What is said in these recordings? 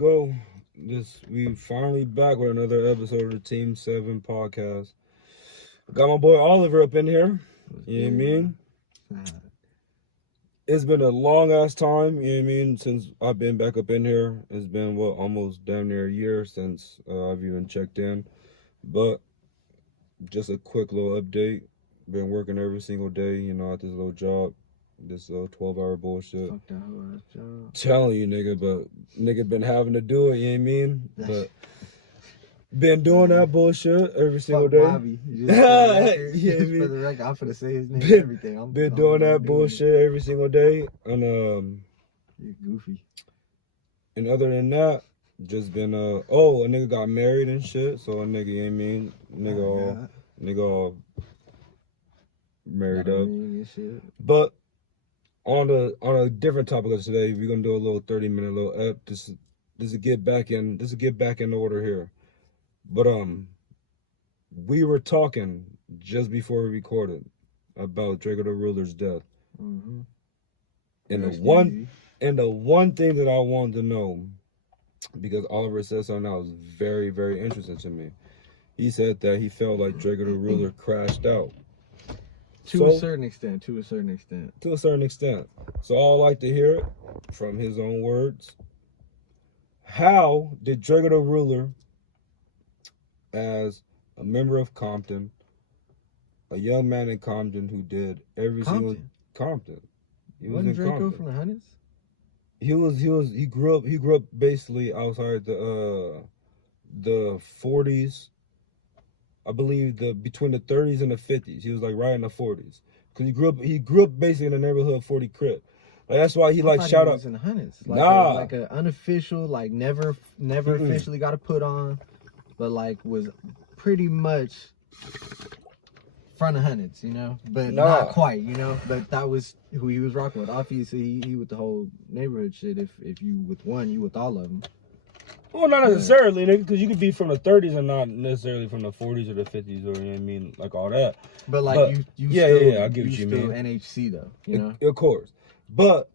go. We finally back with another episode of the Team 7 podcast. Got my boy Oliver up in here. You know what I mean? It's been a long ass time, you know what I mean, since I've been back up in here. It's been almost damn near a year since I've even checked in. But just a quick little update. Been working every single day, you know, at this little job. This 12-hour bullshit. Fuck that whole ass job. Telling you, nigga, but nigga been having to do it, you know what I mean? But been doing that bullshit every single day. Bobby. For the record, I'm finna say his name and everything. I'm doing that bullshit every single day. And you're goofy. And other than that, just been a nigga got married and shit. So a nigga, you know what I mean? Nigga all married up. But on a different topic of today, we're gonna do a little 30-minute little ep. This is get back in order here. But we were talking just before we recorded about Draco the Ruler's death. Mm-hmm. And the one thing that I wanted to know, because Oliver said something that was very, very interesting to me. He said that he felt like Draco the Ruler crashed out. To a certain extent. So I'd like to hear it from his own words. How did Draco the Ruler, as a member of Compton, a young man in Compton who did single Compton. Wasn't Draco from the Hundreds? He grew up basically outside the 40s. I believe between the 30s and the 50s. He was like right in the 40s. Cause he grew up basically in the neighborhood 40 Crip. Like, that's why he shout out in the Hundreds. Like an unofficial, like never officially got a put on, but like was pretty much front of Hundreds, you know, but not quite, you know. But that was who he was rocking with. Obviously, he with the whole neighborhood shit. If you with one, you with all of them. Well, not necessarily, nigga, because you could be from the 30s and not necessarily from the 40s or the 50s or, you know what I mean, like all that. But like you I get what you mean. NHC though, you know. Of course, but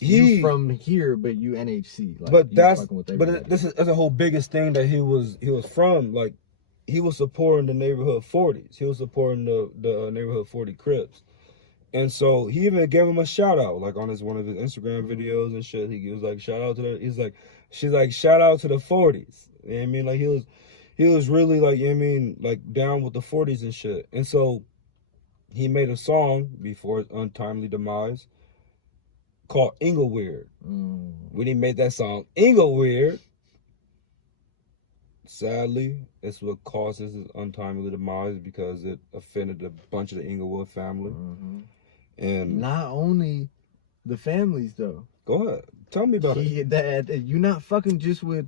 you from here, but you NHC. Like, but this is a whole biggest thing that he was from. Like, he was supporting the neighborhood 40s. He was supporting the neighborhood 40 Crips. And so he even gave him a shout out, like on one of his Instagram videos and shit. He was like, shout out to she's like, shout out to the 40s. You know what I mean? Like he was really like, you know what I mean, like down with the 40s and shit. And so he made a song before his untimely demise called Ingleweird. When he made that song Ingleweird, sadly, it's what causes his untimely demise because it offended a bunch of the Inglewood family. Mm-hmm. And not only the families though. Go ahead. Tell me about it. That you're not fucking just with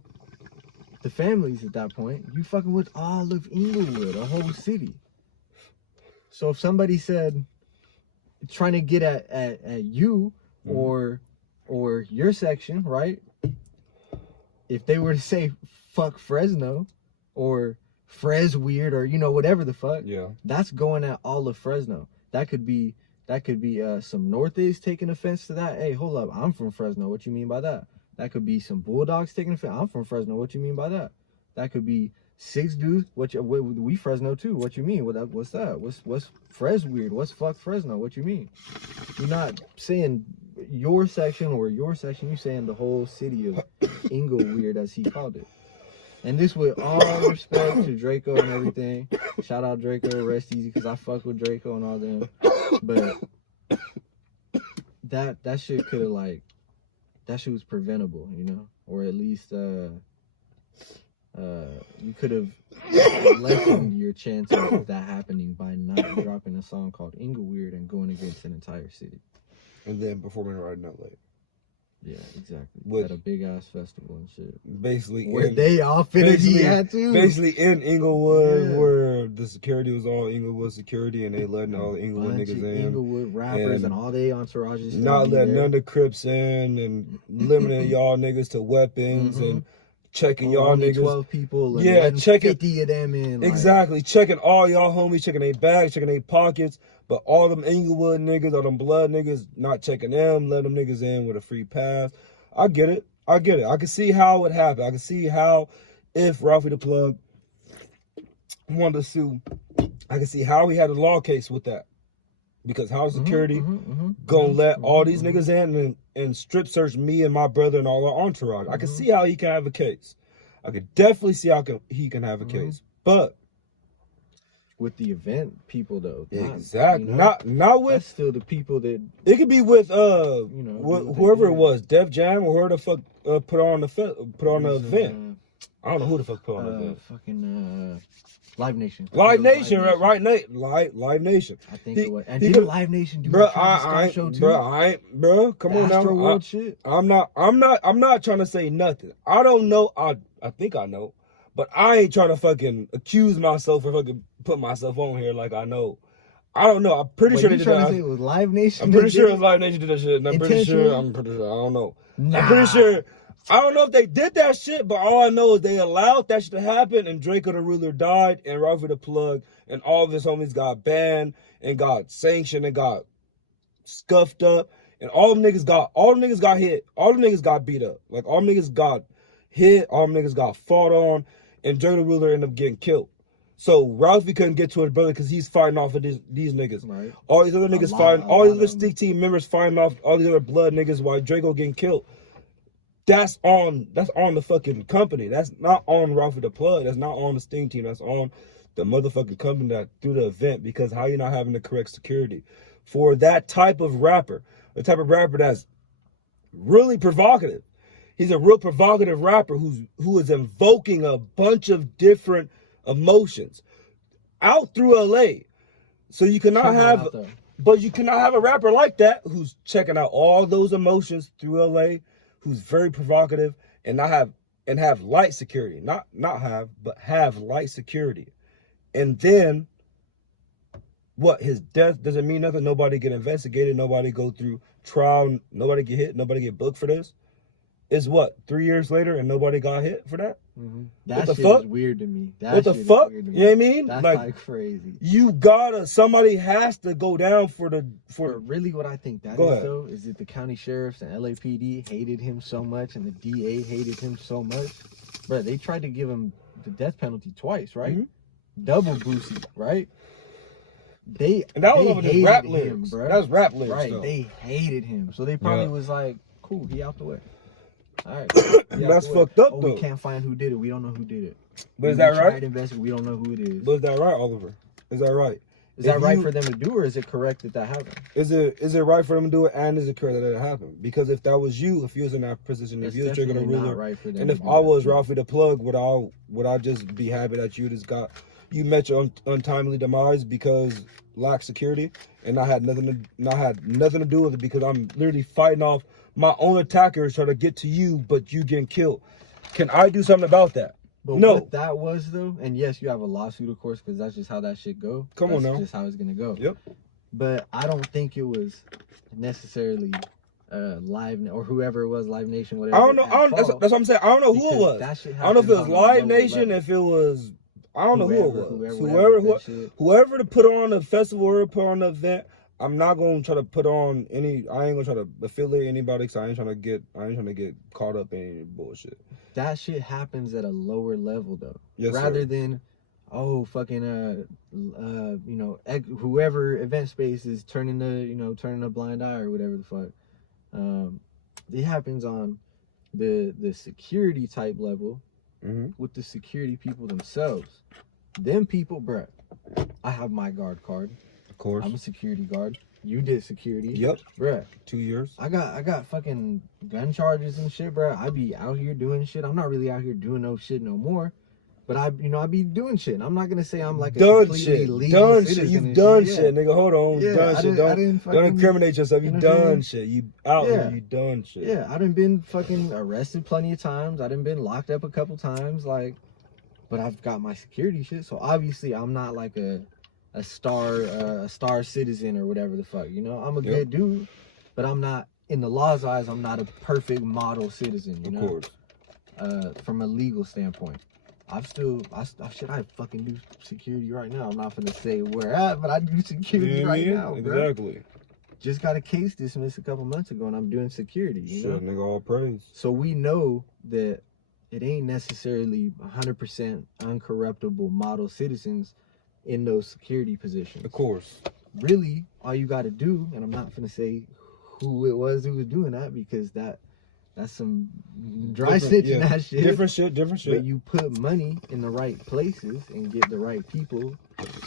the families at that point. You fucking with all of Inglewood, a whole city. So if somebody said trying to get at you or your section, right? If they were to say fuck Fresno or Frez weird or you know whatever the fuck, that's going at all of Fresno. That could be some Northies taking offense to that. Hey, hold up, I'm from Fresno. What you mean by that? That could be some Bulldogs taking offense. I'm from Fresno. What you mean by that? That could be 6 dudes. We Fresno too. What you mean? What's that? What's Frez weird? What's fuck Fresno? What you mean? You're not saying your section or your section. You're saying the whole city of Ingleweird, as he called it. And this with all respect to Draco and everything. Shout out Draco, rest easy, because I fuck with Draco and all them. But that shit could have that shit was preventable, you know? Or at least you could have lessened your chances of that happening by not dropping a song called Ingleweird and going against an entire city. And then performing right in LA. Yeah, exactly. At a big ass festival and shit. Basically, where they all finished too. Basically in Inglewood, where the security was all Inglewood security, and they letting all the Inglewood niggas in. Inglewood rappers and all they entourages. Not letting none of the Crips in, and limiting y'all niggas to weapons and checking y'all niggas. 12 people. And checking 50 of them in. Exactly, checking all y'all homies, checking their bags, checking their pockets. But all them Inglewood niggas, all them blood niggas, not checking them, letting them niggas in with a free pass. I get it. I get it. I can see how it happened. I can see how if Ralphie the Plug wanted to sue, I can see how he had a law case with that. Because house security gonna let all these niggas in and strip search me and my brother and all our entourage. I can see how he can have a case. I could definitely see how he can have a case. But with the event people though, exactly, not with that's still the people that it could be with whoever it was, Def Jam or whoever the fuck put on the event. I don't know who the fuck put on the event. Fucking Live Nation. Live Nation. Live Nation. I think it was. And didn't Live Nation do a Travis Scott show too? Bro, come on now. Shit. I'm not trying to say nothing. I don't know. I think I know, but I ain't trying to fucking accuse myself or fucking put myself on here like I know. I don't know. I'm pretty sure they did that. Say it was Live Nation. I'm pretty sure it was Live Nation did that shit. And I'm pretty sure. I don't know. Nah. I'm pretty sure. I don't know if they did that shit, but all I know is they allowed that shit to happen, and Draco the Ruler died, and Ralphie the Plug, and all of his homies got banned, and got sanctioned, and got scuffed up, and all them niggas got hit, all them niggas got beat up. Like, all them niggas got hit, all them niggas got fought on, and Draco the Ruler ended up getting killed. So Ralphie couldn't get to his brother because he's fighting off of these niggas. Right. All these other niggas fighting, all these other stick team members fighting off all these other blood niggas while Draco getting killed. That's on the fucking company. That's not on Ralphie the Plug. That's not on the Sting team. That's on the motherfucking company that threw the event. Because how you not having the correct security for that type of rapper? The type of rapper that's really provocative. He's a real provocative rapper who is invoking a bunch of different emotions out through LA. So you cannot have, but you cannot have a rapper like that who's checking out all those emotions through LA. Who's very provocative and have light security, not have light security, and then what? His death doesn't mean nothing. Nobody get investigated. Nobody go through trial. Nobody get hit. Nobody get booked for this. Is what 3 years later and nobody got hit for that? That shit is weird to me. What the fuck? You know what I mean? That's like crazy. Somebody has to go down for. But really what I think that is though is that the county sheriffs and LAPD hated him so much and the DA hated him so much. But they tried to give him the death penalty twice, right? Double Boosie, right? And that was over the rap lyrics, bro. That was rap lyrics, right? Though. They hated him, so they probably was like, "Cool, he out the way." All right, that's fucked up though. We can't find who did it. We don't know who did it. But is that right? We don't know who it is. But is that right, Oliver? Is that right? Is that right for them to do, or is it correct that happened? Is it right for them to do it, and is it correct that it happened? Because if that was you, if you was in that position, if you was Draco the Ruler, right for them and if I was Ralphie the Plug, would I just be happy that you met your untimely demise because lack security, and I had nothing to do with it because I'm literally fighting off my own attackers trying to get to you, but you getting killed. Can I do something about that? But no. What that was though, and yes, you have a lawsuit, of course, because that's just how that shit go. That's just how it's gonna go. Yep. But I don't think it was necessarily Live or whoever it was, Live Nation, whatever. I don't know. That's what I'm saying. I don't know who it was. I don't know if it was Live Nation, if it was. I don't know who it was. Whoever to put on the festival or put on the event. I'm not gonna try to put on any. I ain't gonna try to affiliate anybody because I ain't trying to get caught up in any bullshit. That shit happens at a lower level though. Yes, rather than, whoever event space is turning a blind eye or whatever the fuck. It happens on the security type level with the security people themselves. Them people, bruh. I have my guard card. Of course. I'm a security guard. You did security. Yep. Bruh. 2 years. I got fucking gun charges and shit, bruh. I be out here doing shit. I'm not really out here doing no shit no more. But I be doing shit. I'm not gonna say I'm like a completely legal citizen. You've done shit, nigga. Hold on. You've done shit. Don't incriminate yourself. You done shit. You out here. You done shit. Yeah, I done been fucking arrested plenty of times. I done been locked up a couple times. Like, but I've got my security shit. So obviously I'm not like a star citizen or whatever the fuck, I'm a good dude, but I'm not, in the law's eyes, I'm not a perfect model citizen, Of course. From a legal standpoint. I fucking do security right now. I'm not gonna say where at, but I do security right now, bro. Exactly. just got a case dismissed a couple months ago, and I'm doing security. You know, nigga, all praise. So we know that it ain't necessarily 100% uncorruptible model citizens in those security positions. Of course. Really, all you got to do, and I'm not gonna say who it was who was doing that, because that's some dry snitching that shit. Different shit. But you put money in the right places and get the right people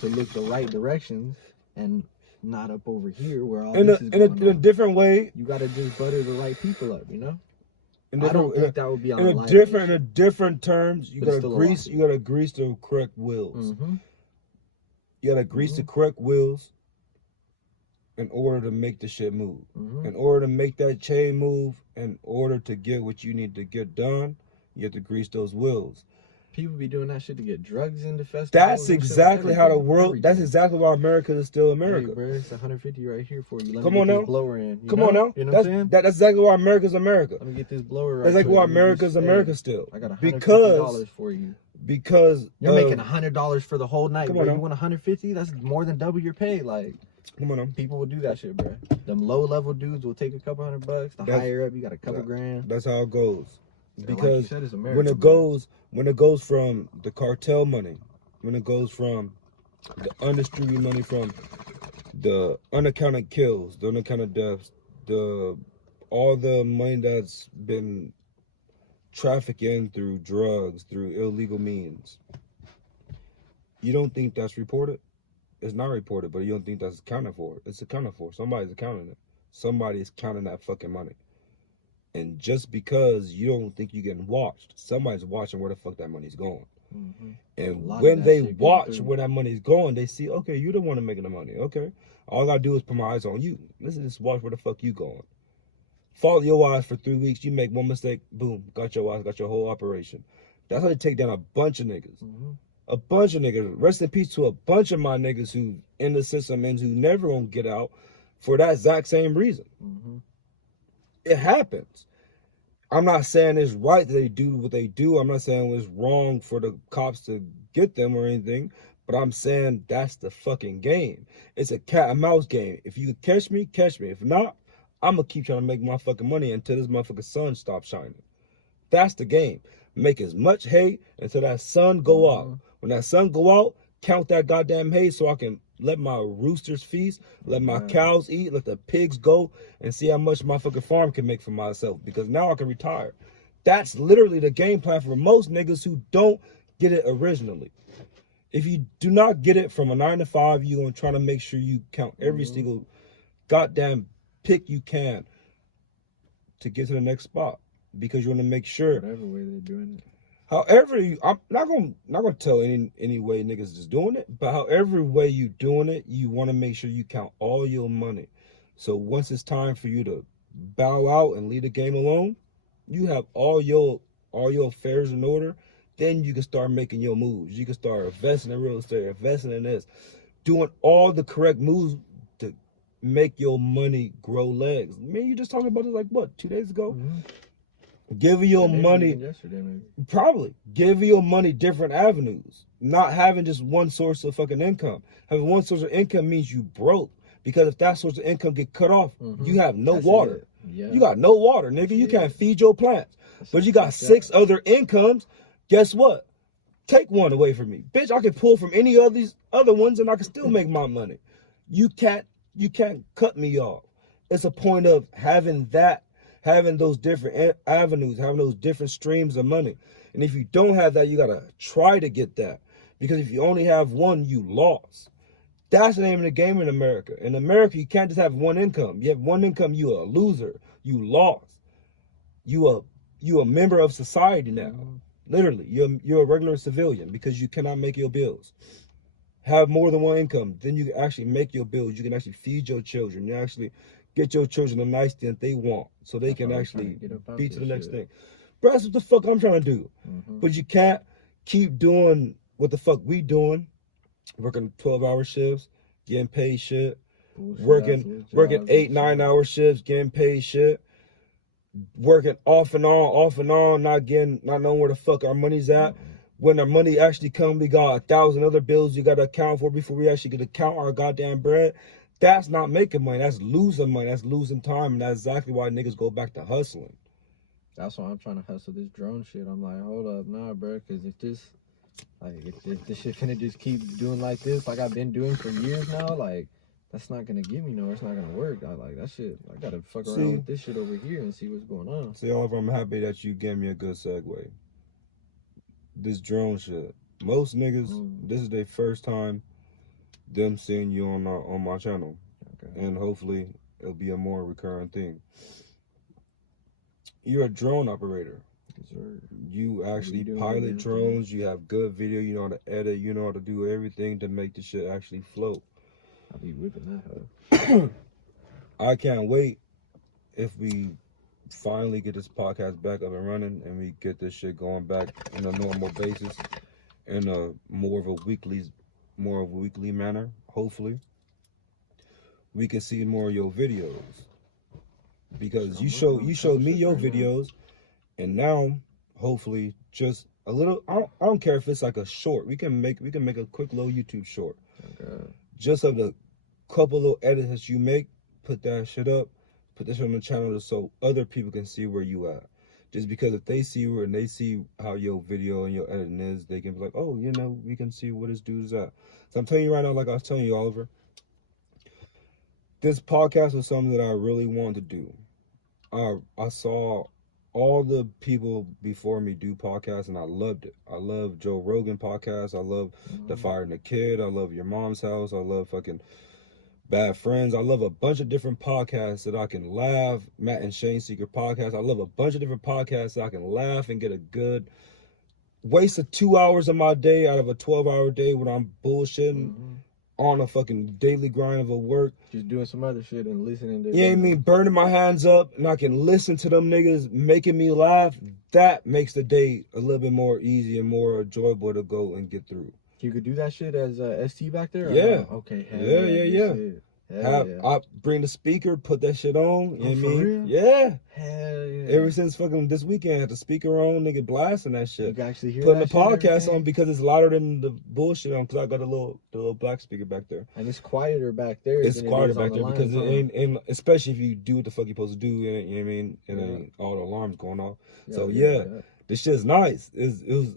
to look the right directions, and not up over here where all this is going on. In a different way. You gotta just butter the right people up, you know. I don't think that would be on in a different terms. You gotta grease the correct wheels. Mm-hmm. You gotta grease the correct wheels in order to make the shit move. In order to make that chain move, in order to get what you need to get done, you have to grease those wheels. People be doing that shit to get drugs into festivals. That's exactly how the world. That's exactly why America is still America. Hey, bro, it's 150 right here for you. Come on now. Blower in. Come on now. You know what I'm saying? That's exactly why America's America. Let me get this blower right. That's exactly why America's America still. I got $150 for you. Because you're making $100 for the whole night, bro. You want 150? That's more than double your pay. Like, come on now. People will do that shit, bro. Them low level dudes will take a couple $100. The higher up, you got a couple grand. That's how it goes. Because like America, when it goes from the cartel money, when it goes from the undistributed money, from the unaccounted kills, the unaccounted deaths, all the money that's been trafficked in through drugs, through illegal means, you don't think that's reported? It's not reported, but you don't think that's accounted for. It's accounted for. Somebody's accounting it. Somebody is counting that fucking money. And just because you don't think you're getting watched, somebody's watching where the fuck that money's going. And when they watch where that money's going, they see, okay, you're the one making the money. Okay, all I gotta do is put my eyes on you. Listen, just watch where the fuck you going. Follow your eyes for 3 weeks. You make one mistake, boom, got your eyes, got your whole operation. That's how they take down a bunch of niggas. A bunch of niggas. Rest in peace to a bunch of my niggas who in the system and who never gonna get out for that exact same reason. It happens. I'm not saying it's right that they do what they do. I'm not saying it's wrong for the cops to get them or anything, but I'm saying that's the fucking game. It's a cat and mouse game. If you catch me, catch me. If not, I'm gonna keep trying to make my fucking money until this motherfucking sun stops shining. That's the game. Make as much hay until that sun go out. When that sun go out, count that goddamn hay so I can let my roosters feast, let my cows eat, let the pigs go, and see how much my fucking farm can make for myself, because now I can retire. That's literally the game plan for most niggas who don't get it originally. If you do not get it from a 9 to 5, you're going to try to make sure you count every single goddamn pick you can to get to the next spot, because you want to make sure. Whatever way they're doing it. However, I'm not gonna tell any way niggas is doing it, but however way you doing it, you want to make sure you count all your money. So once it's time for you to bow out and leave the game alone, you have all your affairs in order. Then you can start making your moves. You can start investing in real estate, investing in this, doing all the correct moves to make your money grow legs. Man, you just talking about this like what, 2 days ago? Giving your money, yesterday, maybe. Probably giving your money different avenues, not having just one source of fucking income. Having one source of income means you broke, because if that source of income get cut off, you have no water. You got no water, nigga. You can't feed your plants. But you got 6 other incomes. Guess what? Take one away from me, bitch. I can pull from any of these other ones and I can still make my money. You can't cut me off. It's a point of having those different avenues, having those different streams of money. And if you don't have that, you got to try to get that. Because if you only have one, you lost. That's the name of the game in America. In America, you can't just have one income. You have one income, you a loser. You lost. You a member of society now. Literally, you're a regular civilian because you cannot make your bills. Have more than one income, then you can actually make your bills. You can actually feed your children. You actually get your children the nice thing that they want, so they can actually beat to the next thing. Bro, that's what the fuck I'm trying to do. But you can't keep doing what the fuck we doing, working 12-hour shifts, getting paid shit, working 8-9 hour shifts, getting paid shit, working off and on, not knowing where the fuck our money's at. When our money actually comes, we got 1,000 other bills you got to account for before we actually get to count our goddamn bread. That's not making money. That's losing money. That's losing time. And that's exactly why niggas go back to hustling. That's why I'm trying to hustle this drone shit. I'm like, hold up, nah, bro, because if this shit finna just keep doing like this, like I've been doing for years now, like that's not gonna get me nowhere. It's not gonna work. I like that shit. I gotta fuck around with this shit over here and see what's going on. See, Oliver, I'm happy that you gave me a good segue. This drone shit. Most niggas, this is their first time them seeing you on my channel. Okay. And hopefully it'll be a more recurring thing. You're a drone operator. Yes, sir. You actually pilot drones. You have good video. You know how to edit. You know how to do everything to make the shit actually float. I'll be whipping that up. I can't wait if we finally get this podcast back up and running and we get this shit going back in a normal basis, in a more of a weekly manner. Hopefully, we can see more of your videos. Because you showed me your videos, and now hopefully just a little. I don't care if it's like a short. We can make a quick little YouTube short, just of the couple little edits that you make. Put that shit up, put this on the channel so other people can see where you at. Just because if they see you and they see how your video and your editing is, they can be like, oh, you know, we can see where this dude's at. So I'm telling you right now, like I was telling you, Oliver, this podcast was something that I really wanted to do. I saw all the people before me do podcasts, and I loved it. I love Joe Rogan podcast. I love The Fire and the Kid. I love Your Mom's House. I love fucking Bad Friends. I love a bunch of different podcasts that I can laugh. Matt and Shane Secret podcast. I love a bunch of different podcasts that I can laugh and get a good waste of 2 hours of my day out of a 12-hour day when I'm bullshitting. On a fucking daily grind of a work. Just doing some other shit and listening to I mean, burning my hands up and I can listen to them niggas making me laugh. That makes the day a little bit more easy and more enjoyable to go and get through. You could do that shit as ST back there? Yeah. Okay. Yeah. I bring the speaker, put that shit on. You know what I mean? Real? Yeah. Hell yeah. Ever since fucking this weekend, I had the speaker on, nigga blasting that shit. You can actually hear putting that the podcast on because it's louder than the bullshit on, because I got the little black speaker back there. And it's quieter back there. It's quieter back there because it ain't, especially if you do what the fuck you're supposed to do, you know what I mean? And then all the alarms going off. So this shit's nice.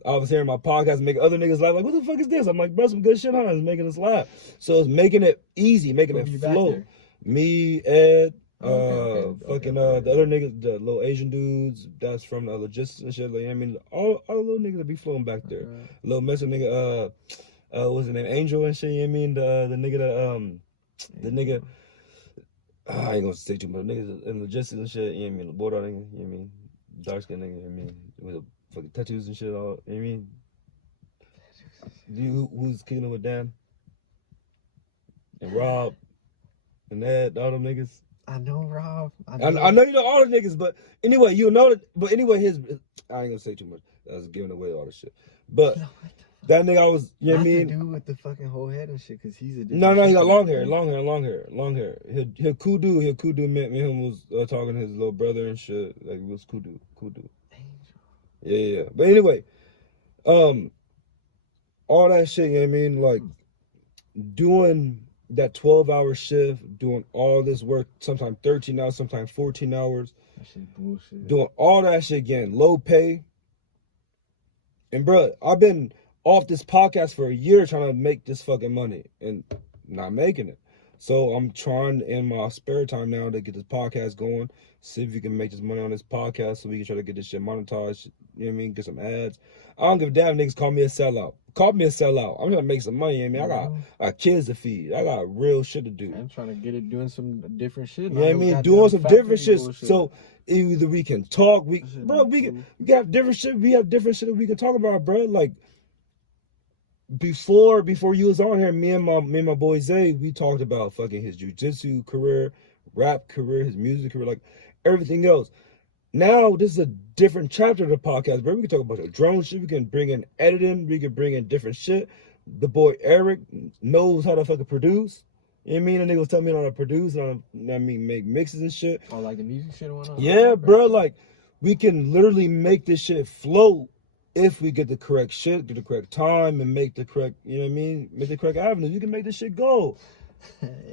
I was hearing my podcast making other niggas laugh, like, what the fuck is this? I'm like, bro, some good shit, huh? It's making us laugh. So it's making it easy, making it flow. Me, Ed, the other niggas, the little Asian dudes that's from the logistics and shit. Like, I mean, all the little niggas that be flowing back there. Little messy nigga, what's his name? Angel and shit. You know what I mean? The nigga, I ain't gonna say too much. Niggas in logistics and shit. You know what I mean? The border nigga. You know what I mean? Dark skin nigga. You know what I mean? With the fucking tattoos and shit. All. You know what I mean? Who's kicking it with Dan? And Rob. And Ed, all them niggas. I know Rob. I know you know all the niggas, but anyway, you know that. But anyway, I ain't gonna say too much. I was giving away all the shit. But that nigga, I was, you know what I mean? To do with the fucking whole head and shit, because he's a no, he got long hair. He'll kudu. Me and him was talking to his little brother and shit. Like, it was kudu. Yeah. But anyway, all that shit. You know what I mean? Like, doing that 12-hour shift, doing all this work, sometimes 13 hours, sometimes 14 hours. That shit bullshit. Doing all that shit again, low pay. And bro, I've been off this podcast for a year trying to make this fucking money and not making it. So I'm trying in my spare time now to get this podcast going, see if we can make this money on this podcast so we can try to get this shit monetized, you know what I mean, get some ads. I don't give a damn niggas call me a sellout. Call me a sellout. I'm trying to make some money, you know what I mean? I got kids to feed. I got real shit to do. I'm trying to get it doing some different shit. You know what I mean? Doing some different shit. So either we can talk, we got different shit. We have different shit that we can talk about, bro. Like, before you was on here, me and my boy Zay, we talked about fucking his jiu-jitsu career, rap career, his music career, like everything else. Now this is a different chapter of the podcast, bro. We can talk about the drone shit. We can bring in editing. We can bring in different shit. The boy Eric knows how to fucking produce. You know what I mean? And they was telling me how to produce and how to make mixes and shit. Oh, like the music shit and whatnot? Yeah, bro. Like, we can literally make this shit float if we get the correct shit, get the correct time, and make the correct, you know what I mean? Make the correct avenues. You can make this shit go.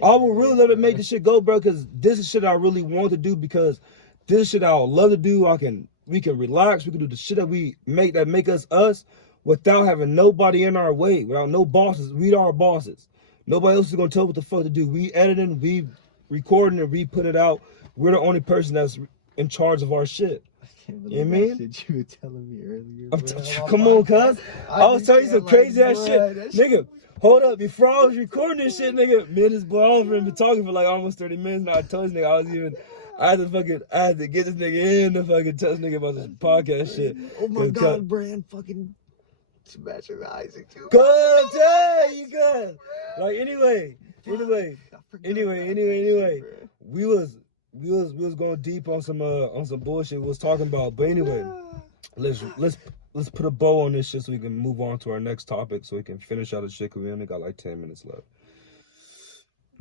I would really let it make the shit go, bro, because this is shit I really want to do, because this is shit I would love to do. We can relax, we can do the shit that make us us without having nobody in our way, without no bosses. We are our bosses. Nobody else is gonna tell what the fuck to do. We editing, we recording, and we put it out. We're the only person that's in charge of our shit. You know what I mean? Shit you were telling me earlier. Come on, cuz. I was telling you some crazy ass shit. Nigga, hold up. Before I was recording this shit, nigga, me and this boy Oliver been talking for like almost 30 minutes. Now I told this nigga I had to get this nigga in to fucking tell this nigga about this podcast shit. Oh my god, Brand fucking smashing Isaac too. Good, yeah, you good. Like anyway. We was going deep on some bullshit we was talking about. But anyway, let's put a bow on this shit so we can move on to our next topic, so we can finish out the shit, because we only got like 10 minutes left.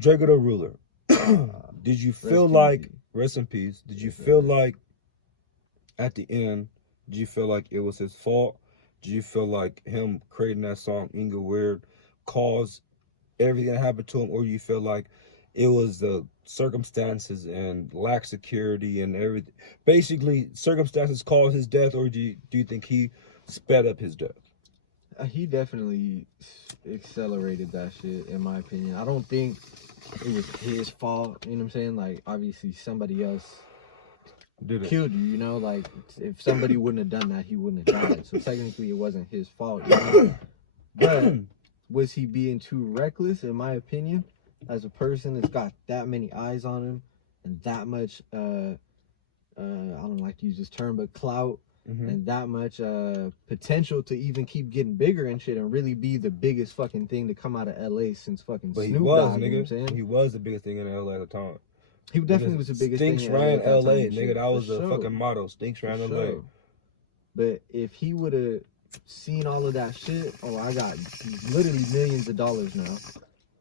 Drago the Ruler. Did you feel like, rest in peace, did you feel like at the end, did you feel like it was his fault? Did you feel like him creating that song, Inga Weird, caused everything that happened to him? Or do you feel like it was the circumstances and lack security and everything? Basically, circumstances caused his death, or do you think he sped up his death? He definitely accelerated that shit, in my opinion. I don't think it was his fault, you know what I'm saying? Like, obviously, somebody else killed you, you know? Like, if somebody wouldn't have done that, he wouldn't have died. So, technically, it wasn't his fault, you know? But was he being too reckless, in my opinion? As a person that's got that many eyes on him and that much, I don't like to use this term, but clout, and that much potential to even keep getting bigger and shit and really be the biggest fucking thing to come out of LA since fucking Snoop He was, died, nigga. you know what I'm saying? He was the biggest thing in LA at the time. He definitely was the biggest thing Stinks in ran LA, LA, at nigga. That was the sure. fucking motto. Stinks ran LA. Sure. But if he would have seen all of that shit, I got literally millions of dollars now.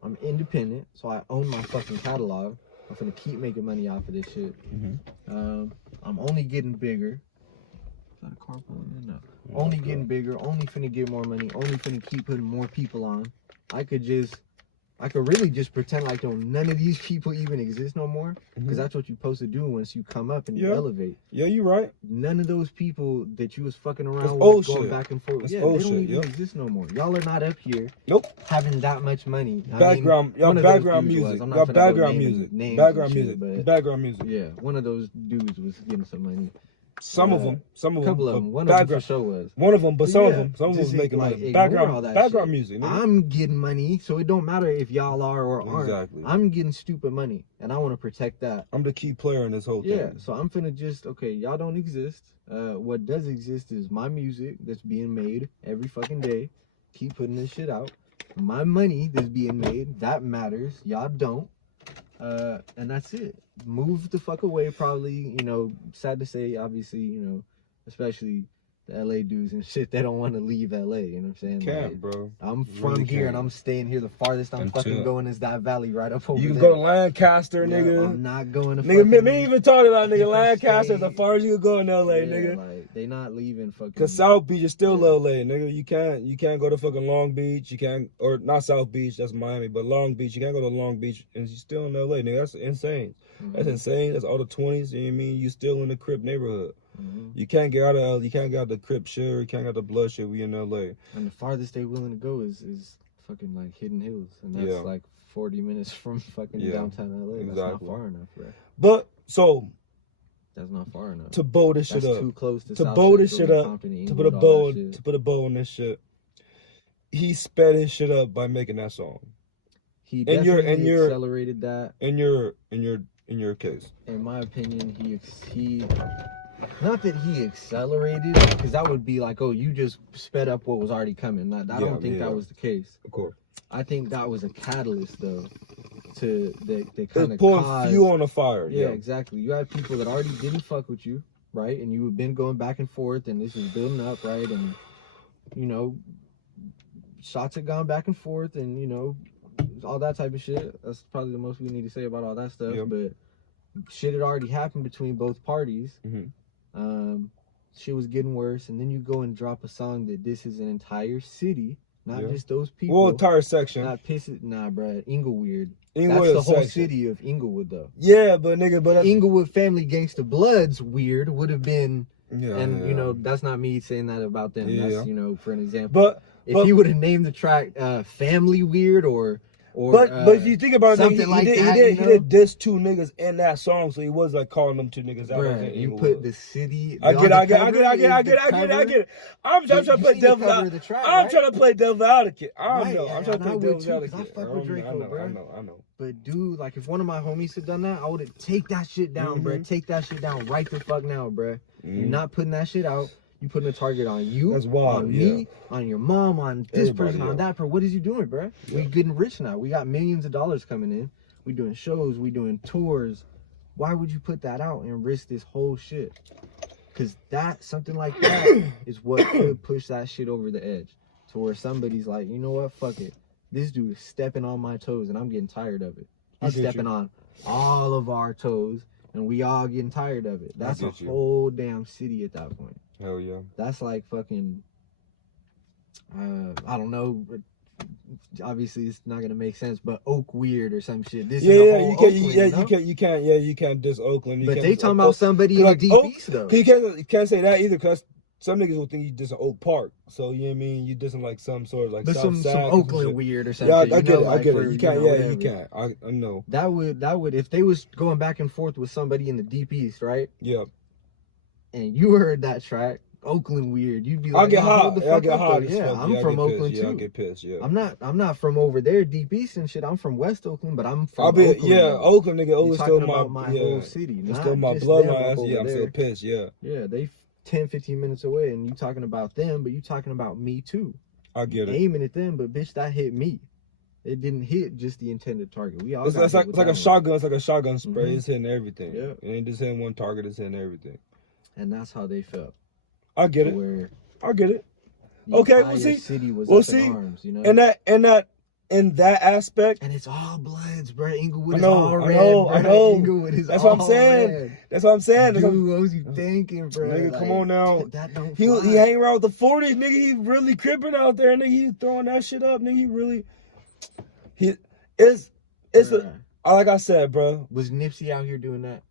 I'm independent, so I own my fucking catalog. I'm finna keep making money off of this shit. I'm only getting bigger. Is that a car pulling in? No. Only getting bigger, only finna get more money, only finna keep putting more people on. I could really just pretend like none of these people even exist no more. Because that's what you're supposed to do once you come up and you elevate. Yeah, you're right. None of those people that you was fucking around with going shit. Back and forth. They don't even exist no more. Y'all are not up here having that much money. Background music. Background music. Yeah, one of those dudes was getting some money. Some of them. A couple of them. One of them for sure was. One of them, but some of them was making money. Background music. Nigga. I'm getting money, so it don't matter if y'all are or aren't. Exactly. I'm getting stupid money, and I want to protect that. I'm the key player in this whole thing. Yeah, so I'm finna y'all don't exist. What does exist is my music that's being made every fucking day. Keep putting this shit out. My money that's being made, that matters. Y'all don't. And that's it. Move the fuck away, probably, sad to say, obviously, especially the LA dudes and shit, they don't want to leave LA, you know what I'm saying? Can't, bro. I'm from here and I'm staying here. The farthest I'm fucking going is that valley right up over there. You can go to Lancaster, nigga. I'm not going to nigga, me even talking about nigga Lancaster the farthest you can go in LA, nigga. Like, they not leaving fucking. Cause South Beach is still LA, nigga. You can't go to fucking Long Beach. You can't, or not South Beach, that's Miami, but Long Beach. You can't go to Long Beach and you're still in LA, nigga. That's insane. That's insane. That's all the 20s. You know what I mean? You still in the Crip neighborhood. You can't get out of the Crip shit. You can't get out the blood shit. We in LA. And the farthest they willing to go is fucking like Hidden Hills, and that's like 40 minutes from fucking downtown LA. That's not far enough, bro. But so that's not far enough to bow this shit up. Too close to bow this shit up. To put a bow on this shit. He sped his shit up by making that song. He definitely accelerated that. In your case, in my opinion, he not that he accelerated, because that would be like, oh, you just sped up what was already coming. I don't think that was the case. Of course. I think that was a catalyst, though, to they kind of pouring fuel on the fire. Yeah, exactly. You had people that already didn't fuck with you, right? And you had been going back and forth, and this was building up, right? And, shots had gone back and forth, and, all that type of shit. That's probably the most we need to say about all that stuff. Yeah. But shit had already happened between both parties. Shit was getting worse, and then you go and drop a song that this is an entire city Not Yeah. just those people. Well, entire section. Not pissing. Nah, bruh. Inglewood. Inglewood That's the whole section. city of Inglewood, though. Yeah, but nigga, but Inglewood family gangsta bloods weird would have been. yeah, And yeah. you know, that's not me saying that about them. Yeah. That's, you know, for an example. But if he would have named the track Family Weird or but if you think about it, something he did diss 2 niggas in that song, so he was like calling them 2 niggas out. Bruh, you put the city. I get it. I'm trying to play devil advocate. I'm trying to play devil advocate. I know. I'm trying to play devil advocate. I fuck with Draco, bro. I know. But dude, like if one of my homies had done that, I would have take that shit down, bro. Take that shit down right the fuck now, bro. You're not putting that shit out. You putting a target on you, that's wild, on me, on your mom, on this person, on that person. What is you doing, bro? Yeah. We getting rich now. We got millions of dollars coming in. We doing shows. We doing tours. Why would you put that out and risk this whole shit? Because something like that is what could push that shit over the edge to where somebody's like, you know what, fuck it. This dude is stepping on my toes and I'm getting tired of it. He's stepping on all of our toes and we all getting tired of it. That's a whole damn city at that point. Hell yeah. That's like fucking, I don't know. Obviously, it's not gonna make sense, but Oak Weird or some shit. This you can't diss Oakland. But they talking about somebody in the deep east though. You can't say that either, cause some niggas will think you diss Oak Park. So you know what I mean? You dissing like some sort of like some Oakland Weird or something. Yeah, I get it. I get it. You can't. Yeah, you can't. I know. That would if they was going back and forth with somebody in the deep east, right? Yeah. And you heard that track, Oakland Weird, you'd be like, I'll get hot. I'll get hot. Yeah, I'm from Oakland too. Yeah, I'll get pissed. Yeah. I'm not from over there, deep east and shit. I'm from West Oakland, but I'm from Oakland. Oakland, nigga. Oakland's still my whole city. It's still my bloodline. Yeah, I'm still pissed. Yeah. Yeah, they 10, 15 minutes away, and you talking about them, but you talking about me too. I get it. Aiming at them, but bitch, that hit me. It didn't hit just the intended target. We all. It's like a shotgun. It's like a shotgun spray. Mm-hmm. It's hitting everything. Yeah. It ain't just hitting one target. It's hitting everything. And that's how they felt. I get it. I get it. Okay, we'll see. City was we'll up see. in arms, you know? In that aspect. And it's all bloods, bro. Inglewood is all all red. I know. Inglewood is That's all what I'm saying. red. That's what I'm saying. Dude, what was you thinking, bro? Nigga, like, come on now. That don't he hang around with the 40s, nigga. He really cripping out there, nigga. He throwing that shit up, nigga. Like I said, bro. Was Nipsey out here doing that?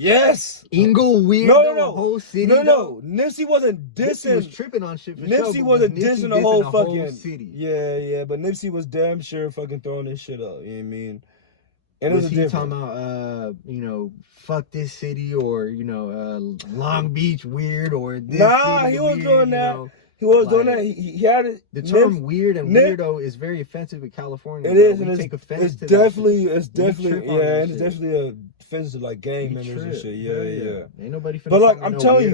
Yes. Inglewood, no. Whole city. No. Nipsey wasn't dissing. Nipsey was tripping on shit for Nipsey sure, wasn't dissing the whole fucking city. Yeah, but Nipsey was damn sure fucking throwing this shit up. You know what I mean? And was he talking about fuck this city or Long Beach weird or this city he was weird, doing that. He was doing that. He had it. The term weird and weirdo is very offensive in California. It is, and it's definitely a offensive to like gang members and shit. Yeah. Ain't nobody finna. But like I'm telling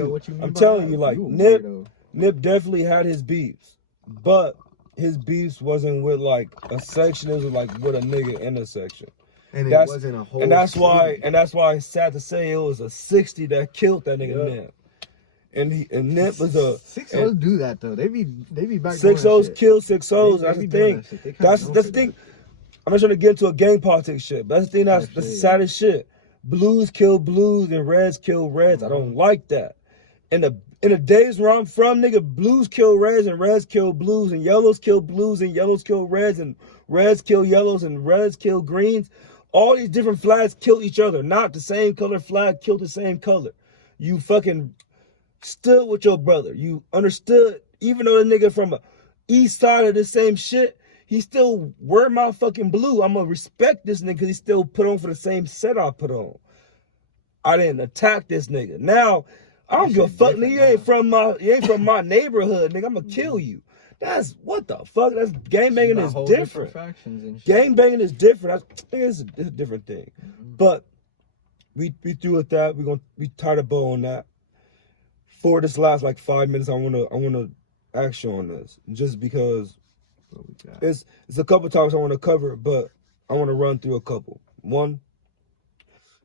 you, like Nip definitely had his beefs, but his beefs wasn't with like a section. It was like with a nigga in a section. And it wasn't a whole. And that's why it's sad to say it was a 60 that killed that nigga Nip. And Nip was a 6-0 do that though. They be back. 6-0s kill 6-0s. That's the thing. That's the thing. I'm not trying to get into a gang politics shit, but that's the thing. That's the saddest shit. Blues kill blues and reds kill reds. I don't like that. In the days where I'm from, nigga, blues kill reds and reds kill blues and yellows kill blues and yellows kill reds and reds kill yellows and reds kill greens. All these different flags kill each other. Not the same color flag kill the same color. You fucking stood with your brother. You understood, even though the nigga from the east side of the same shit, he still wear my fucking blue. I'm gonna respect this nigga because he still put on for the same set I put on. I didn't attack this nigga. Now, I don't give a fuck, nigga. You ain't from my neighborhood, nigga. I'm gonna kill you. That's what the fuck. That's gang banging is different. Gang banging is different. It's a different thing. But we through with that. We tied a bow on that. For this last like 5 minutes, I wanna ask you on this, just because it's a couple topics I want to cover, but I want to run through a couple. One,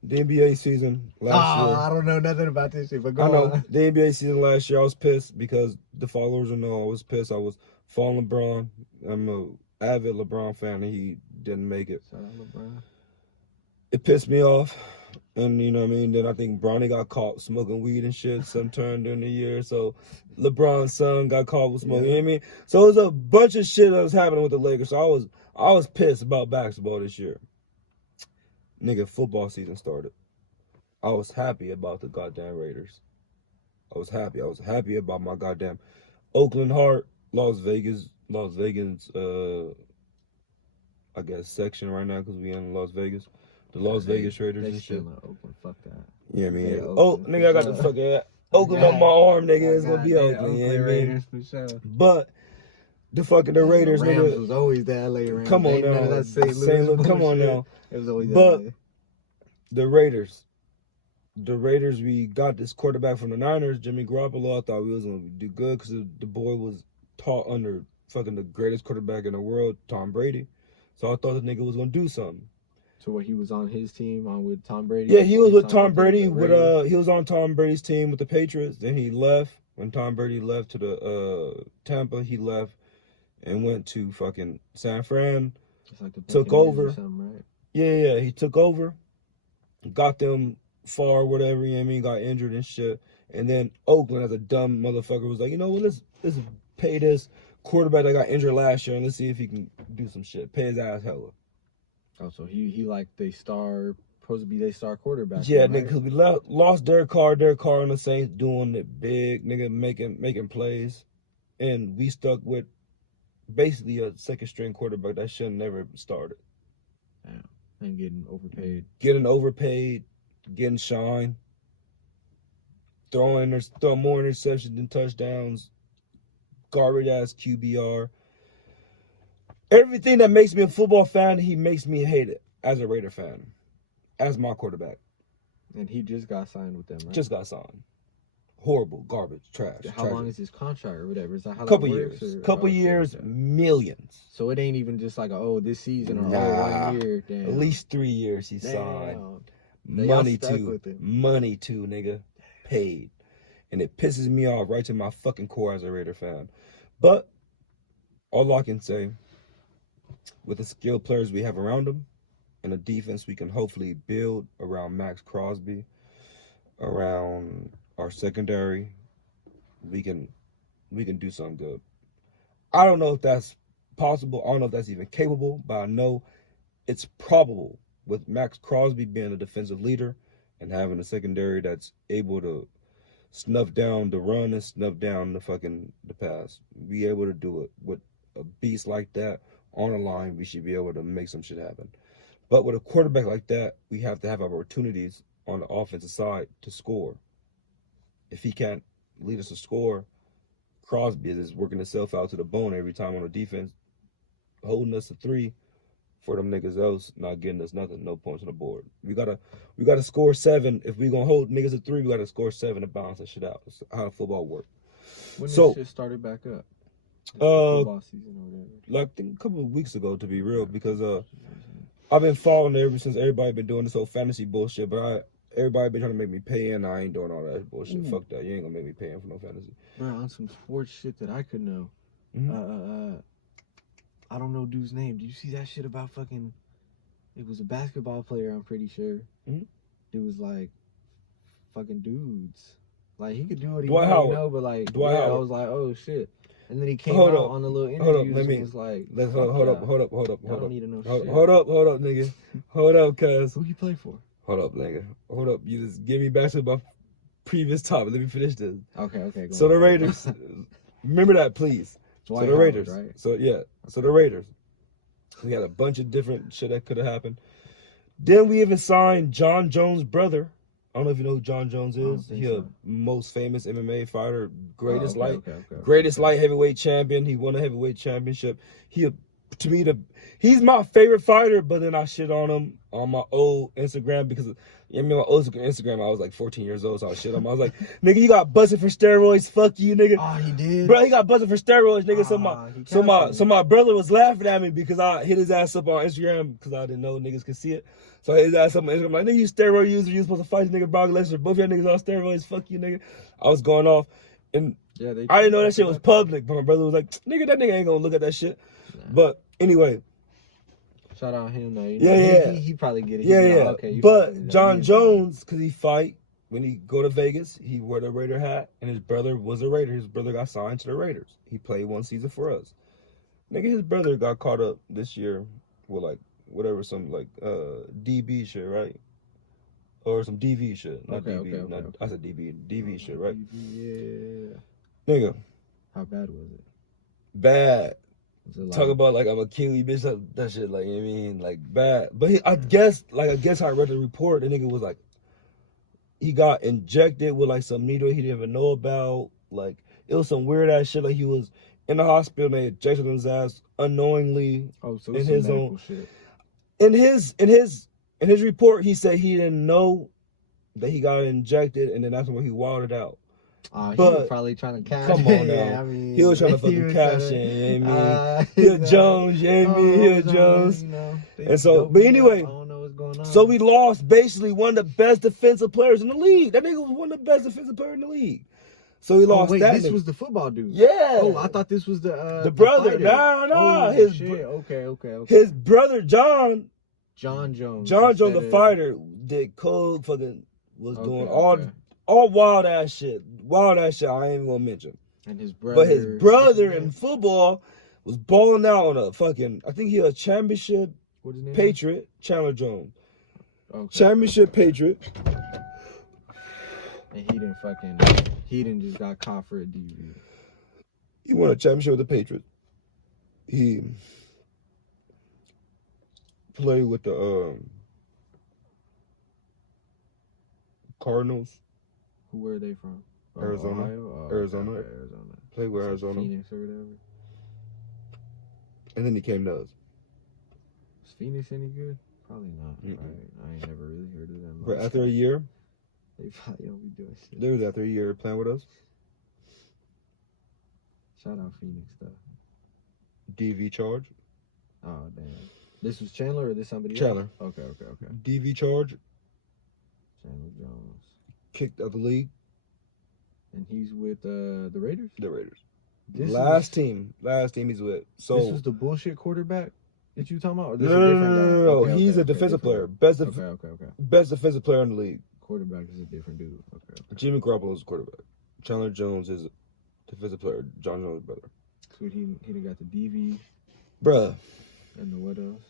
the NBA season last year. I don't know nothing about this shit, but go on. The NBA season last year, I was pissed because the followers will know I was pissed. I was following LeBron. I'm an avid LeBron fan, and he didn't make it. Shout out LeBron. It pissed me off. And you know what I mean? Then I think Bronny got caught smoking weed and shit sometime during the year. So LeBron's son got caught with smoking. You know what I mean? So it was a bunch of shit that was happening with the Lakers. So I was pissed about basketball this year. Nigga, football season started. I was happy about the goddamn Raiders. I was happy. I was happy about my goddamn Oakland Heart, Las Vegas, I guess section right now because we in Las Vegas. The Las Vegas Raiders and shit. Oakland, fuck that. Yeah, I mean, Yeah, oh, Oakland, nigga, I got the fucking Oakland on my arm, nigga. It's gonna be Oakland, you know what I mean? Raiders for sure. But the fucking the Raiders, the Rams nigga. was always the LA Rams. Come on Ain't now, none of that St. Louis come on bullshit. now. It was always But LA. the Raiders, we got this quarterback from the Niners, Jimmy Garoppolo. I thought we was gonna do good because the boy was taught under fucking the greatest quarterback in the world, Tom Brady. So I thought the nigga was gonna do something. So what, he was on his team with Tom Brady? Yeah, he was with Tom Brady. He was on Tom Brady's team with the Patriots. Then he left. When Tom Brady left to the Tampa, he left and went to fucking San Fran. Like took over. Right? Yeah, he took over. Got them far, whatever, you know what I mean? Got injured and shit. And then Oakland, as a dumb motherfucker, was like, you know what, let's pay this quarterback that got injured last year and let's see if he can do some shit. Pay his ass hella. Oh, so he like supposed to be their star quarterback. Yeah, right? nigga, because we lost Derek Carr on the Saints doing it big, nigga, making plays. And we stuck with basically a second string quarterback that should never started. Damn. And getting overpaid. Getting shine. Throwing more interceptions than touchdowns. Garbage ass QBR. Everything that makes me a football fan, he makes me hate it as a Raider fan. As my quarterback. And he just got signed with them, right? Just got signed. Horrible, garbage, trash. How long is his contract or whatever? Is that how couple that years. works? Couple years, millions. So it ain't even just like, this season or 1 year. Damn. At least 3 years he signed. Money too, nigga. Paid. And it pisses me off right to my fucking core as a Raider fan. But all I can say, with the skilled players we have around them, and the defense we can hopefully build around Max Crosby, around our secondary, we can do something good. I don't know if that's possible. I don't know if that's even capable, but I know it's probable with Max Crosby being a defensive leader and having a secondary that's able to snuff down the run and snuff down the pass. Be able to do it with a beast like that on the line. We should be able to make some shit happen. But with a quarterback like that, we have to have opportunities on the offensive side to score. If he can't lead us to score, Crosby is working himself out to the bone every time on the defense, holding us to 3 for them niggas else, not getting us nothing, no points on the board. We gotta score 7. If we gonna hold niggas at 3, we gotta score 7 to balance that shit out. That's how football works. When this shit started back up? Football season or whatever. Like I think a couple of weeks ago, to be real, because I've been following it ever since everybody been doing this whole fantasy bullshit, but everybody been trying to make me pay in. I ain't doing all that bullshit. Fuck that. You ain't gonna make me pay in for no fantasy. Bro, on some sports shit that I could know. I don't know dude's name. Did you see that shit about fucking? It was a basketball player, I'm pretty sure. It was like fucking dudes. Like he could do what he wanted, you know, but like I was like, oh shit. And then he came out on a little interview and was like, hold up. I don't need to know shit. Hold up, nigga. Hold up, cuz. Who he play for? Hold up, nigga. Hold up. You just give me back to my previous topic. Let me finish this. Okay. So the Raiders, remember that, please. So the Raiders, right? So the Raiders. We had a bunch of different shit that could have happened. Then we even signed John Jones' brother. I don't know if you know who John Jones is. He's a most famous MMA fighter, greatest light heavyweight champion. He won a heavyweight championship. He's my favorite fighter, but then I shit on him on my old Instagram because my old Instagram, I was like 14 years old, so I shit on him. I was like, nigga, you got busted for steroids, fuck you, nigga. Oh, he did? Bro, he got busted for steroids, nigga. So my brother was laughing at me because I hit his ass up on Instagram because I didn't know niggas could see it. So I hit his ass up on Instagram, like, nigga, you steroid user, you supposed to fight this nigga Brock Lesnar. Both y'all niggas on steroids, fuck you, nigga. I was going off. And I didn't know that shit was public, but my brother was like, nigga, that nigga ain't gonna look at that shit. But anyway, Shout out him though. Yeah. He probably get it. Yeah. Okay, you But probably John Jones, because he fight, when he go to Vegas, he wore the Raider hat, and his brother was a Raider. His brother got signed to the Raiders. He played 1 season for us. Nigga, his brother got caught up this year with like whatever, some like DB shit, right? Or some DV shit. Not DB. Okay. I said DB. DV shit, right? DV, yeah. Nigga. How bad was it? Bad. Like, talk about like I'm a Kiwi bitch, that shit, like, you know what I mean, like bad. But I guess how I read the report, the nigga was like, he got injected with like some needle he didn't even know about. Like it was some weird ass shit. Like he was in the hospital and they injected his ass unknowingly. Oh, so in it's his medical own shit. In his report, he said he didn't know that he got injected, and then that's when he wilded out. He was probably trying to cash. Come on now. Yeah, I mean, he was trying to fucking cash in, you know what I mean? He a Jones, you know what I mean? He a Jones. And so, but anyway, I don't know what's going on. So we lost basically one of the best defensive players in the league. That nigga was one of the best defensive players in the league. So we lost that this nigga. was the football dude. Yeah. Oh, I thought this was the brother. fighter. Nah. Oh, his shit. Okay. His brother John Jones. John Jones, the fighter, did cold fucking, was doing all wild ass shit. Wild ass shit I ain't even gonna mention. And his brother. But his brother in football was balling out on a fucking, I think he was a championship Patriot, Chandler Jones. Okay, championship Patriot. And he didn't just got caught for a DV. He won a championship with the Patriots. He played with the Cardinals. Who were they from? Arizona. Arizona. Okay, Arizona. Played with Arizona. Phoenix or whatever. And then he came to us. Was Phoenix any good? Probably not. Right? I ain't never really heard of them. But after a year, they probably don't be doing shit. They was after a year playing with us. Shout out Phoenix though. DV charge. Oh damn. This was Chandler or this somebody Chandler. else? Okay. DV charge. Chandler Jones. Kicked out of the league. And he's with the Raiders? The Raiders. Last team he's with. So this was the bullshit quarterback that you talking about? Or this no. He's a defensive player. Best defensive player in the league. Quarterback is a different dude. Okay. Jimmy Garoppolo is a quarterback. Chandler Jones is a defensive player. John Jones' brother. So he done got the DV. Bruh. And the what else?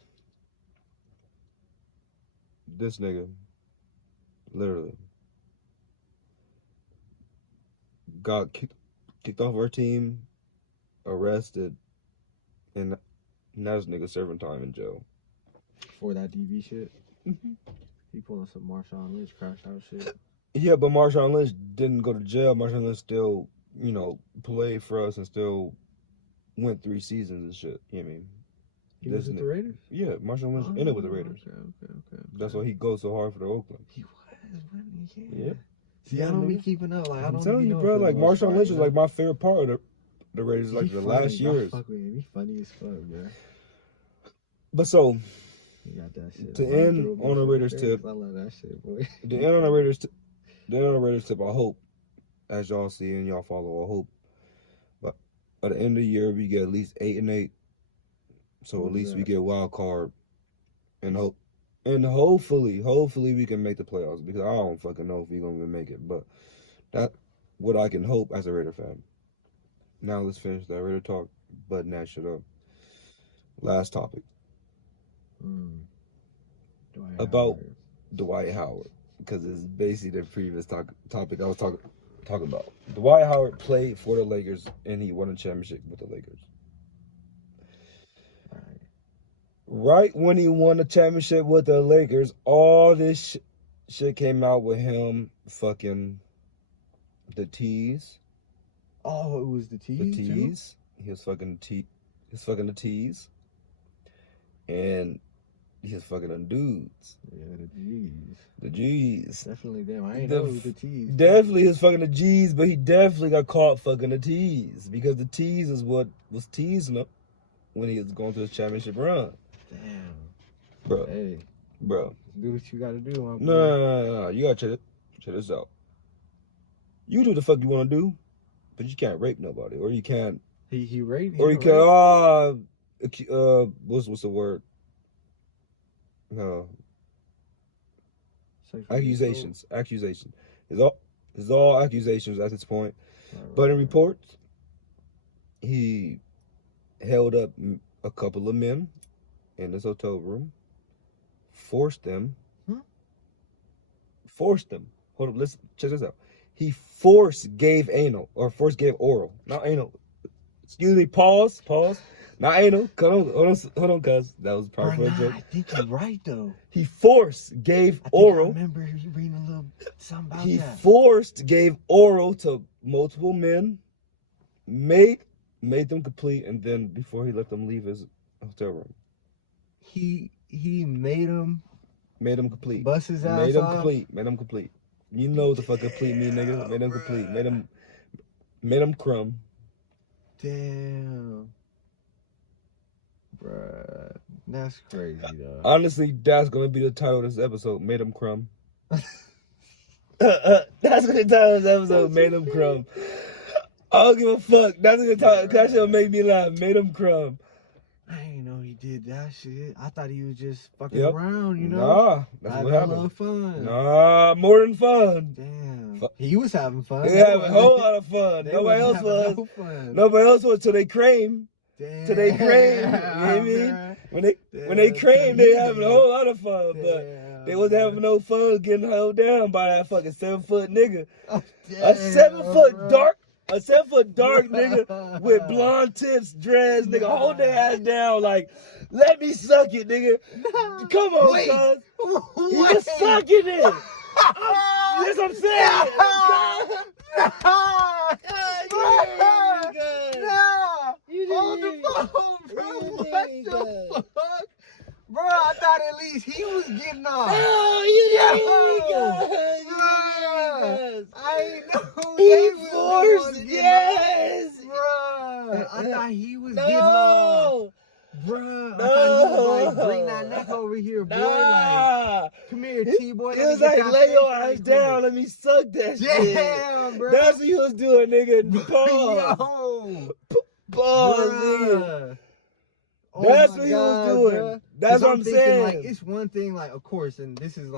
This nigga, literally, got kicked off our team, arrested, and now this nigga serving time in jail. For that DV shit? Mm-hmm. He pulling some Marshawn Lynch crash out shit. Yeah, but Marshawn Lynch didn't go to jail. Marshawn Lynch still, played for us and still went 3 seasons and shit. You know what I mean? He was with the Raiders? Yeah, Marshawn Lynch ended with the Raiders. Okay. That's why he goes so hard for the Oakland. He was, yeah. See, I don't be keeping up. Like, I'm telling you, bro. Like Marshawn Lynch is like my favorite part of the Raiders. Like the last years. Fuck with him. He funny as fuck, bro. But so. You got that shit. To end on a Raiders tip. I love that shit, boy. The end on a Raiders tip. I hope, as y'all see and y'all follow, I hope, but at the end of the year we get at least 8-8. So at least we get wild card, and hopefully we can make the playoffs, because I don't fucking know if we're gonna even make it, but that's what I can hope as a Raider fan. Now let's finish that Raider talk, button that shit up. Last topic. About Dwight Howard, because it's basically the previous topic I was talking about. Dwight Howard played for the Lakers and he won a championship with the Lakers. Right when he won the championship with the Lakers, all this shit came out with him fucking the tees. Oh, it was the tees. The tees. Too? He was fucking the tees. And he was fucking them dudes. Yeah, the G's. The G's. Definitely them. I ain't know it was the T's. Definitely he was fucking the G's, but he definitely got caught fucking the T's, because the T's is what was teasing him when he was going through his championship run. Damn. Bro. Hey. Bro. Do what you gotta do, my boy. No. You gotta check this out. You do the fuck you wanna do, but you can't rape nobody. Or you can't He raped or you can't what's the word? No. Sexual Accusations. It's all accusations at this point. assault. But in reports, he held up a couple of men in his hotel room, forced them. Hold up, listen, check this out. He gave oral, not anal. Excuse me, pause. Not anal. Hold on, cuz. That was part of a joke. I think you're right though. He gave I oral. remember you reading a little something about He that. gave oral to multiple men, made them complete, and then before he let them leave his hotel room, He made him complete. bust his ass Made them off. complete. You know what the fuck complete mean, nigga. Made them complete. Made them crumb. Damn. Bruh. That's crazy though. Honestly, that's gonna be the title of this episode. Made them crumb. That's gonna be the title of this episode. Made them crumb. I don't give a fuck. That's gonna title. That shit'll make me laugh. Made them crumb. I didn't know he did that shit. I thought he was just fucking Yep. around, you know? Nah, that's having what a happened. little fun. Nah, more than fun. Damn. He was having fun. They having a whole lot of fun. They Nobody else wasn't having was. no fun. Nobody else was till they cream. Damn. Till they cream. You know what I mean? When they cream, they having a whole lot of fun. But they wasn't having no fun getting held down by that fucking 7-foot nigga. Oh, A 7-foot bro. dark nigga with blonde tips, dreads, nigga, hold their ass down like, let me suck it, nigga. Come on, Wait. cuz. He was sucking it. That's what I'm saying. Hold the phone, bro. What the fuck? Bro, I thought at least he was getting off. I ain't know He forced, yes. Bruh, I thought he was getting off. Bruh, I thought he was like, bring that neck over here, boy. Like, come here, T-boy. He was like, lay your ass down, let me suck that shit. Damn, bro. That's what he was doing, nigga. Pause. Yo. Pause, nigga. Bruh. Oh That's my what he God, was doing. bruh. That's 'Cause what I'm thinking, saying. Like, it's one thing, like, of course, and this is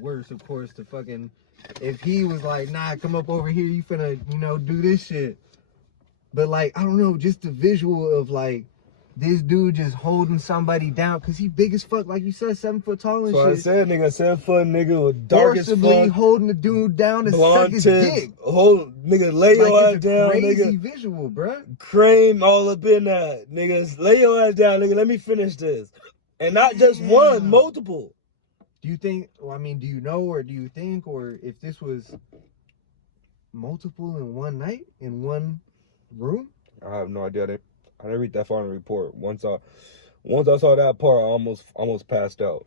worse, of course, to fucking, if he was like, nah, come up over here, you finna, do this shit. But, like, I don't know, just the visual of, like, this dude just holding somebody down, because he big as fuck, like you said, 7 foot tall and So I shit. said, nigga, 7-foot nigga with dark as Forcibly fuck, holding the dude down and suck blonde his tips, dick. nigga, lay your Like, ass it's a down, crazy nigga. visual, bruh. Cream all up in that, niggas. Lay your ass down, nigga. Let me finish this. And not just one, Damn. multiple. Do you think, do you know, or do you think, or if this was multiple in one night, in one room? I have no idea. I didn't read that far in the report. Once I saw that part, I almost passed out.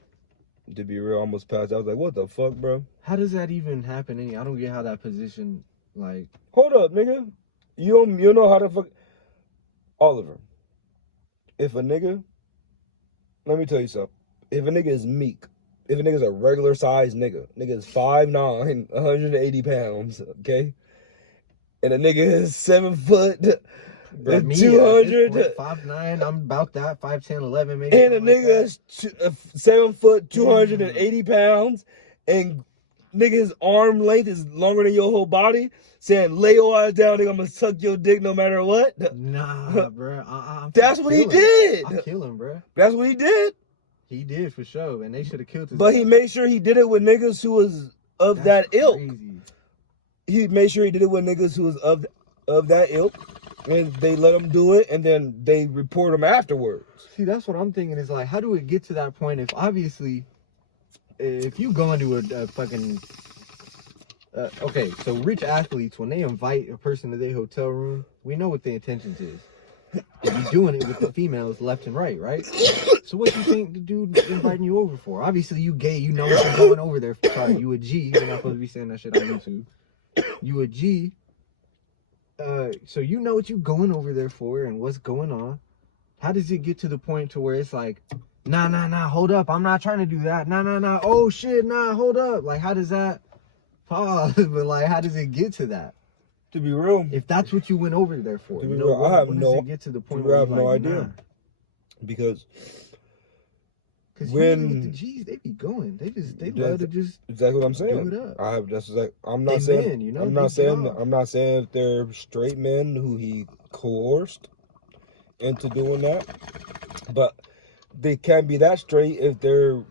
To be real, I almost passed out. I was like, what the fuck, bro? How does that even happen? I don't get how that position, like... Hold up, nigga. You know how to fuck... Oliver, if a nigga... Let me tell you something. If a nigga is meek, if a nigga's a regular sized nigga is 5'9", 180 pounds, okay? And a nigga is 7 foot, Bro, me, 200... 5'9", I'm about that, 5'10", 11 maybe. And a nigga is 7 foot, 280 pounds, and nigga's arm length is longer than your whole body, saying, lay your ass down, nigga, I'm gonna suck your dick no matter what. Nah, bro. That's what he did. I'll kill him, bro. That's what he did. He did, for sure, and they should have killed his But ass. he made sure he did it with niggas who was of That's that ilk. crazy. He made sure he did it with niggas who was of that ilk, and they let him do it, and then they report him afterwards. See, that's what I'm thinking is like, how do it get to that point if obviously, if you go into a fucking, okay, so rich athletes, when they invite a person to their hotel room, we know what the intentions is. They be doing it with the females left and right? So what do you think the dude inviting you over for? Obviously you gay, you know what you're going over there for. Sorry, you a G, you're not supposed to be saying that shit on YouTube. You a G, so you know what you going over there for and what's going on. How does it get to the point to where it's like, nah, hold up, I'm not trying to do that. Nah, oh shit, nah, hold up. Like, how does that pause? But like, how does it get to that? To be real, If that's what you went over there for, To be you know, real, I have when no- does it get to the point I where have you're no like, idea. nah? because Cause usually with the G's, they be going. They love to just exactly what I'm saying. do it up. I'm not They saying men, you know, I'm they not saying get off. I'm not saying if they're straight men who he coerced into doing that, but they can't be that straight if they're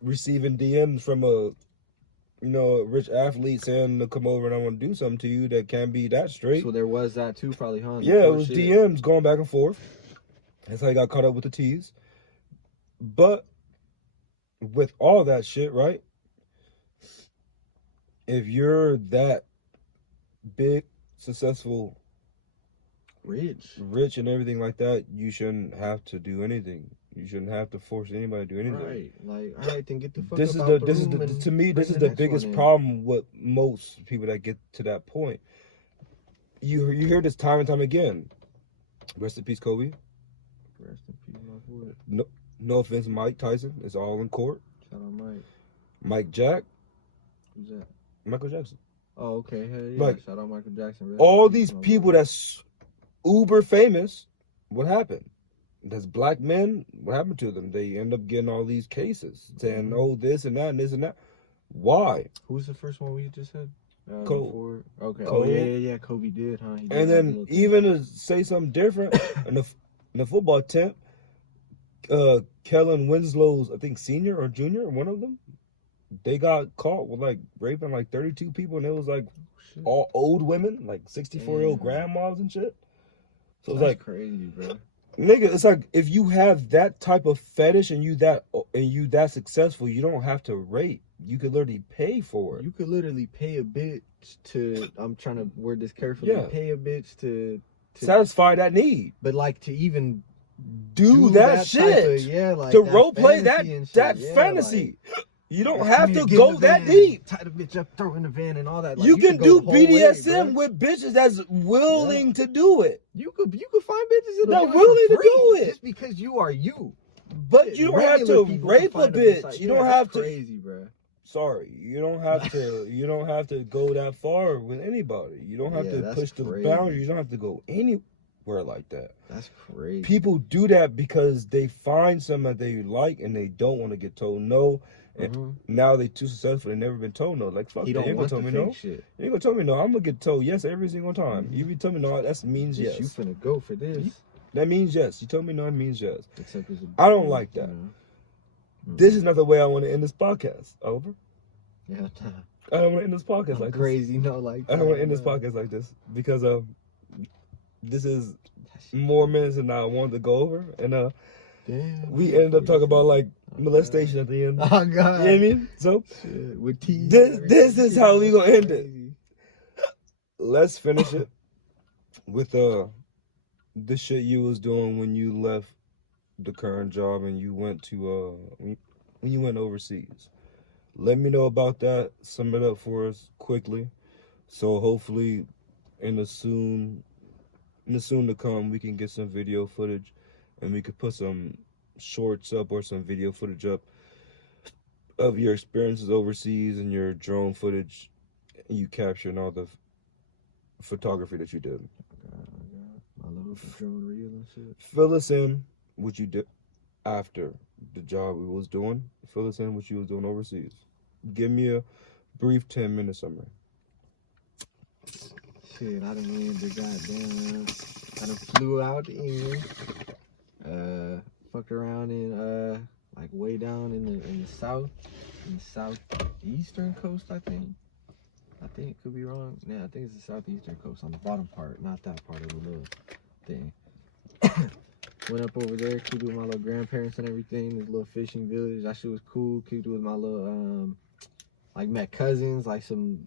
receiving DMs from a a rich athlete saying to come over and I want to do something to you. That can't be that straight. So there was that too, probably, huh? Yeah, it was DMs going back and forth. That's how he got caught up with the T's. But with all that shit, right? If you're that big, successful, rich and everything like that, you shouldn't have to do anything. You shouldn't have to force anybody to do anything. Right. Like, all right, then get the fuck this up is out the the this is room the and to me this is bring the next biggest one in. problem with most people that get to that point. You hear this time and time again. Rest in peace, Kobe. Rest in peace, my boy. No offense, Mike Tyson. It's all in court. Shout out Mike. Mike Jack. Who's that? Michael Jackson. Oh, okay. Hell yeah. Like, shout out Michael Jackson. Rest all in peace, these my people boy. that's uber famous, what happened? That's black men, what happened to them? They end up getting all these cases saying, oh, this and that and this and that. Why? Who's the first one we just said? Kobe. Okay. Kobe. Oh, yeah. Kobe did, huh? He did and then even to say something different, in the football tent, Kellen Winslow's, I think, senior or junior, one of them, they got caught with like raping like 32 people, and it was like all old women, like 64-year-old grandmas and shit. So it's like crazy, bro. Nigga, it's like if you have that type of fetish and you that successful, you don't have to rape. You could literally pay for it. You could literally pay a bitch to. I'm trying to word this carefully. Yeah. Pay a bitch to satisfy that need. But like to even do that shit. Like to role play that fantasy. Like, you don't have to go that deep. Tie the bitch up, throw in the van, and all that. Like, you can do BDSM with bitches that's willing to do it. You could find bitches that are willing to do it just because you are you. But you don't have to rape a bitch. Like, you don't have to. Crazy, bro. Sorry, you don't have to. You don't have to go that far with anybody. You don't have to push the boundaries. You don't have to go anywhere like that. That's crazy. People do that because they find something that they like and they don't want to get told no. And now they too successful. They never been told no. Like, fuck, you ain't gonna tell me no. Shit. You ain't gonna tell me no. I'm gonna get told yes every single time. You be telling me no, that means yes. You finna go for this. That means yes. You told me no, it means yes. I don't like that. This is not the way I want to end this podcast. Over. Yeah. I don't want to end this podcast like crazy, this. No, like I don't want to end this podcast like this because this is more minutes than I wanted to go over, and damn, we ended up talking about like molestation at the end. Oh God, you know what I mean? So shit, with teeth. This is how we gonna end it. Let's finish it with the shit you was doing when you left the current job and you went to when you went overseas. Let me know about that. Sum it up for us quickly. So hopefully in the soon to come we can get some video footage and we could put some shorts up or some video footage up of your experiences overseas and your drone footage and you capturing all the photography that you did. I love drone reel and shit. Fill us in what you did after the job we was doing. Fill us in what you was doing overseas. Give me a brief 10-minute summary. Shit, I done went to goddamn. I done flew out to England. Fucked around in like way down in the southeastern coast. I think could be wrong. Yeah, I think it's the southeastern coast on the bottom part, not that part of the little thing. Went up over there, kicked with my little grandparents and everything. This little fishing village, that shit was cool. Kicked with my little like met cousins, like some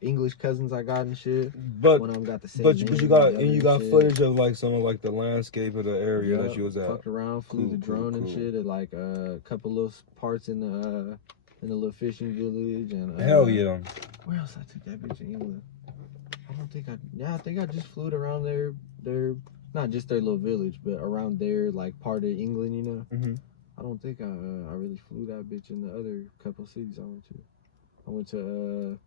English cousins I got and shit. But one of them got the same but name, you got footage of like some of like the landscape of the area that you was at. Fucked around, flew the drone and shit at like a couple little parts in the little fishing village and hell yeah. Where else I took that bitch in England? I think I just flew it around their not just their little village, but around their like part of England, you know. Mm-hmm. I don't think I really flew that bitch in the other couple cities I went to. I went to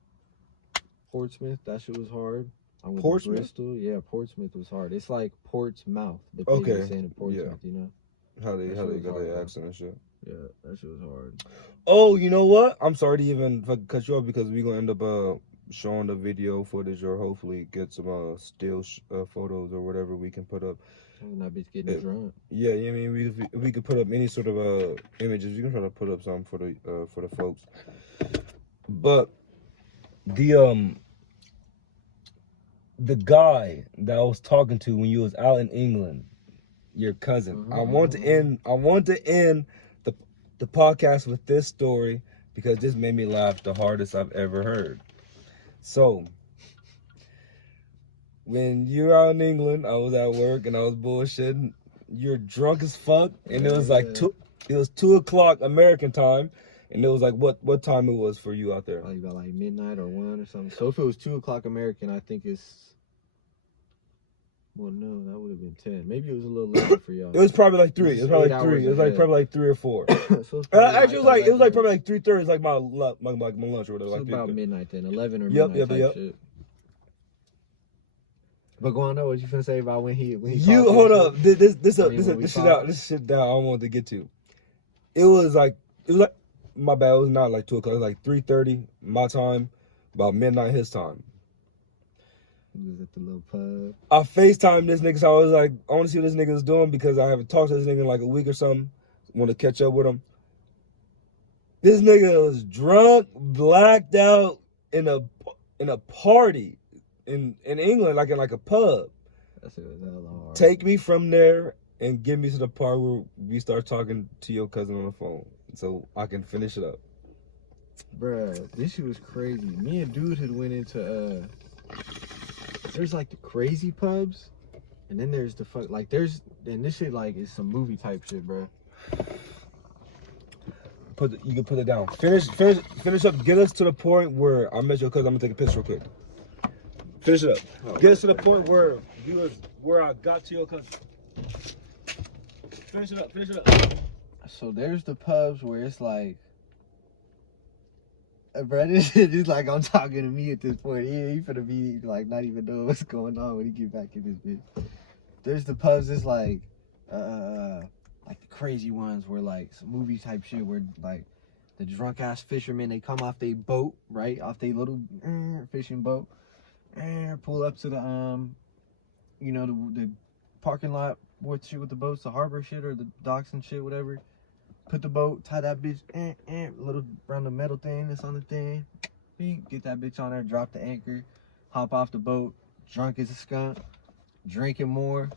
Portsmouth. That shit was hard. I went to Bristol. Yeah, Portsmouth was hard. It's like Portsmouth, but they were saying it Portsmouth, you know. How they That how shit they was got hard, their bro. accent and shit. Yeah, that shit was hard. Oh, you know what? I'm sorry to even cut you off because we're gonna end up showing the video footage or hopefully get some still photos or whatever we can put up. And that bitch getting drunk. Yeah, you know what I mean, we could put up any sort of images. We can try to put up something for the folks. But the guy that I was talking to when you was out in England, your cousin. I want to end the podcast with this story because this made me laugh the hardest I've ever heard. So when you're out in England, I was at work and I was bullshitting. You're drunk as fuck, and it was like it was 2 o'clock American time, and it was like what time it was for you out there? Probably about like midnight or 1 or something. So if it was 2 o'clock American, I think it's. Well, no, that would have been 10. Maybe it was a little later for y'all. It was probably like 3. It was probably like 3. It was like probably like 3 or 4. So Actually, it was like probably like 3:30. It's like my lunch or whatever. So like about midnight then, 11 or Yep, midnight yep. shit. But go on, what you finna say about when he you hold up. This shit down. I wanted to get to. It was like my bad. It was not like 2 o'clock. It was like 3:30 my time, about midnight his time. He was at the little pub. I FaceTimed this nigga, so I was like, I want to see what this nigga is doing because I haven't talked to this nigga in like a week or something. Want to catch up with him. This nigga was drunk, blacked out in a party in England, like in like a pub. That shit was hella hard. Take me from there and get me to the part where we start talking to your cousin on the phone so I can finish it up. Bruh, this shit was crazy. Me and dude had went into there's like the crazy pubs, and then there's the and this shit like is some movie type shit, bruh. You can put it down. Finish up. Get us to the point where I met your cousin. I'm gonna take a picture real quick. Finish it up. Get us to the point where I got to your cousin. Finish it up. So there's the pubs where it's like, bro, this shit is like I'm talking to me at this point. He finna be like not even know what's going on when he get back in this bitch. There's the pubs that's like the crazy ones where like some movie type shit where like the drunk ass fishermen, they come off their boat, right? Off their little fishing boat, and pull up to the the parking lot with the boats, the harbor shit or the docks and shit, whatever. Put the boat, tie that bitch, little around the metal thing that's on the thing. Get that bitch on there, drop the anchor, hop off the boat, drunk as a skunk, drinking more,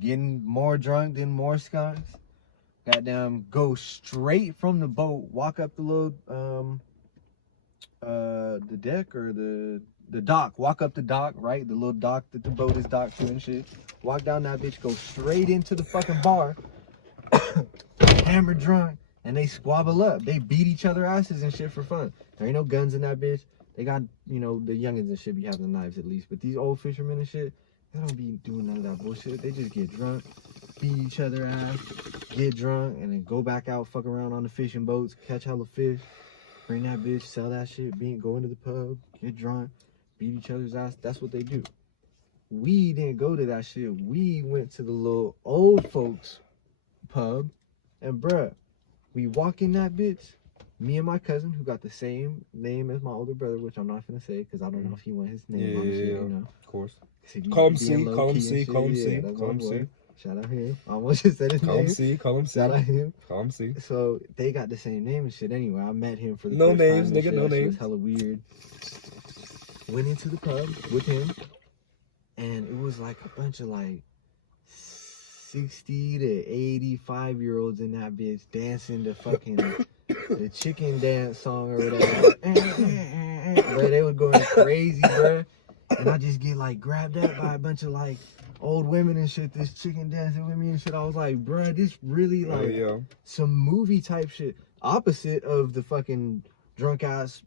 getting more drunk, then more skunks. Goddamn, go straight from the boat, walk up the little the deck or the dock, walk up the dock, right? The little dock that the boat is docked to and shit. Walk down that bitch, go straight into the fucking bar, hammer drunk, and they squabble up. They beat each other asses and shit for fun. There ain't no guns in that bitch. They got, the youngins and shit be having the knives at least. But these old fishermen and shit, they don't be doing none of that bullshit. They just get drunk, beat each other ass, get drunk, and then go back out, fuck around on the fishing boats, catch hella fish, bring that bitch, sell that shit, go into the pub, get drunk, beat each other's ass. That's what they do. We didn't go to that shit. We went to the little old folks pub, and bruh, we walk in that bitch. Me and my cousin, who got the same name as my older brother, which I'm not gonna say because I don't know if he want his name on the shit, Of course. Call him C. Call him C. Shout out him. I almost just said his name. Call him C. Shout out him. Call him C. So they got the same name and shit anyway. I met him for the no first names, time. Nigga, no names. It was hella weird. Went into the pub with him, and it was like a bunch of like 60 to 85-year-olds in that bitch dancing the fucking the chicken dance song or whatever. Bro, they were going crazy, bro. And I just get like grabbed up by a bunch of like old women and shit, this chicken dancing with me and shit. I was like, bro, this really like some movie type shit. Opposite of the fucking drunk ass,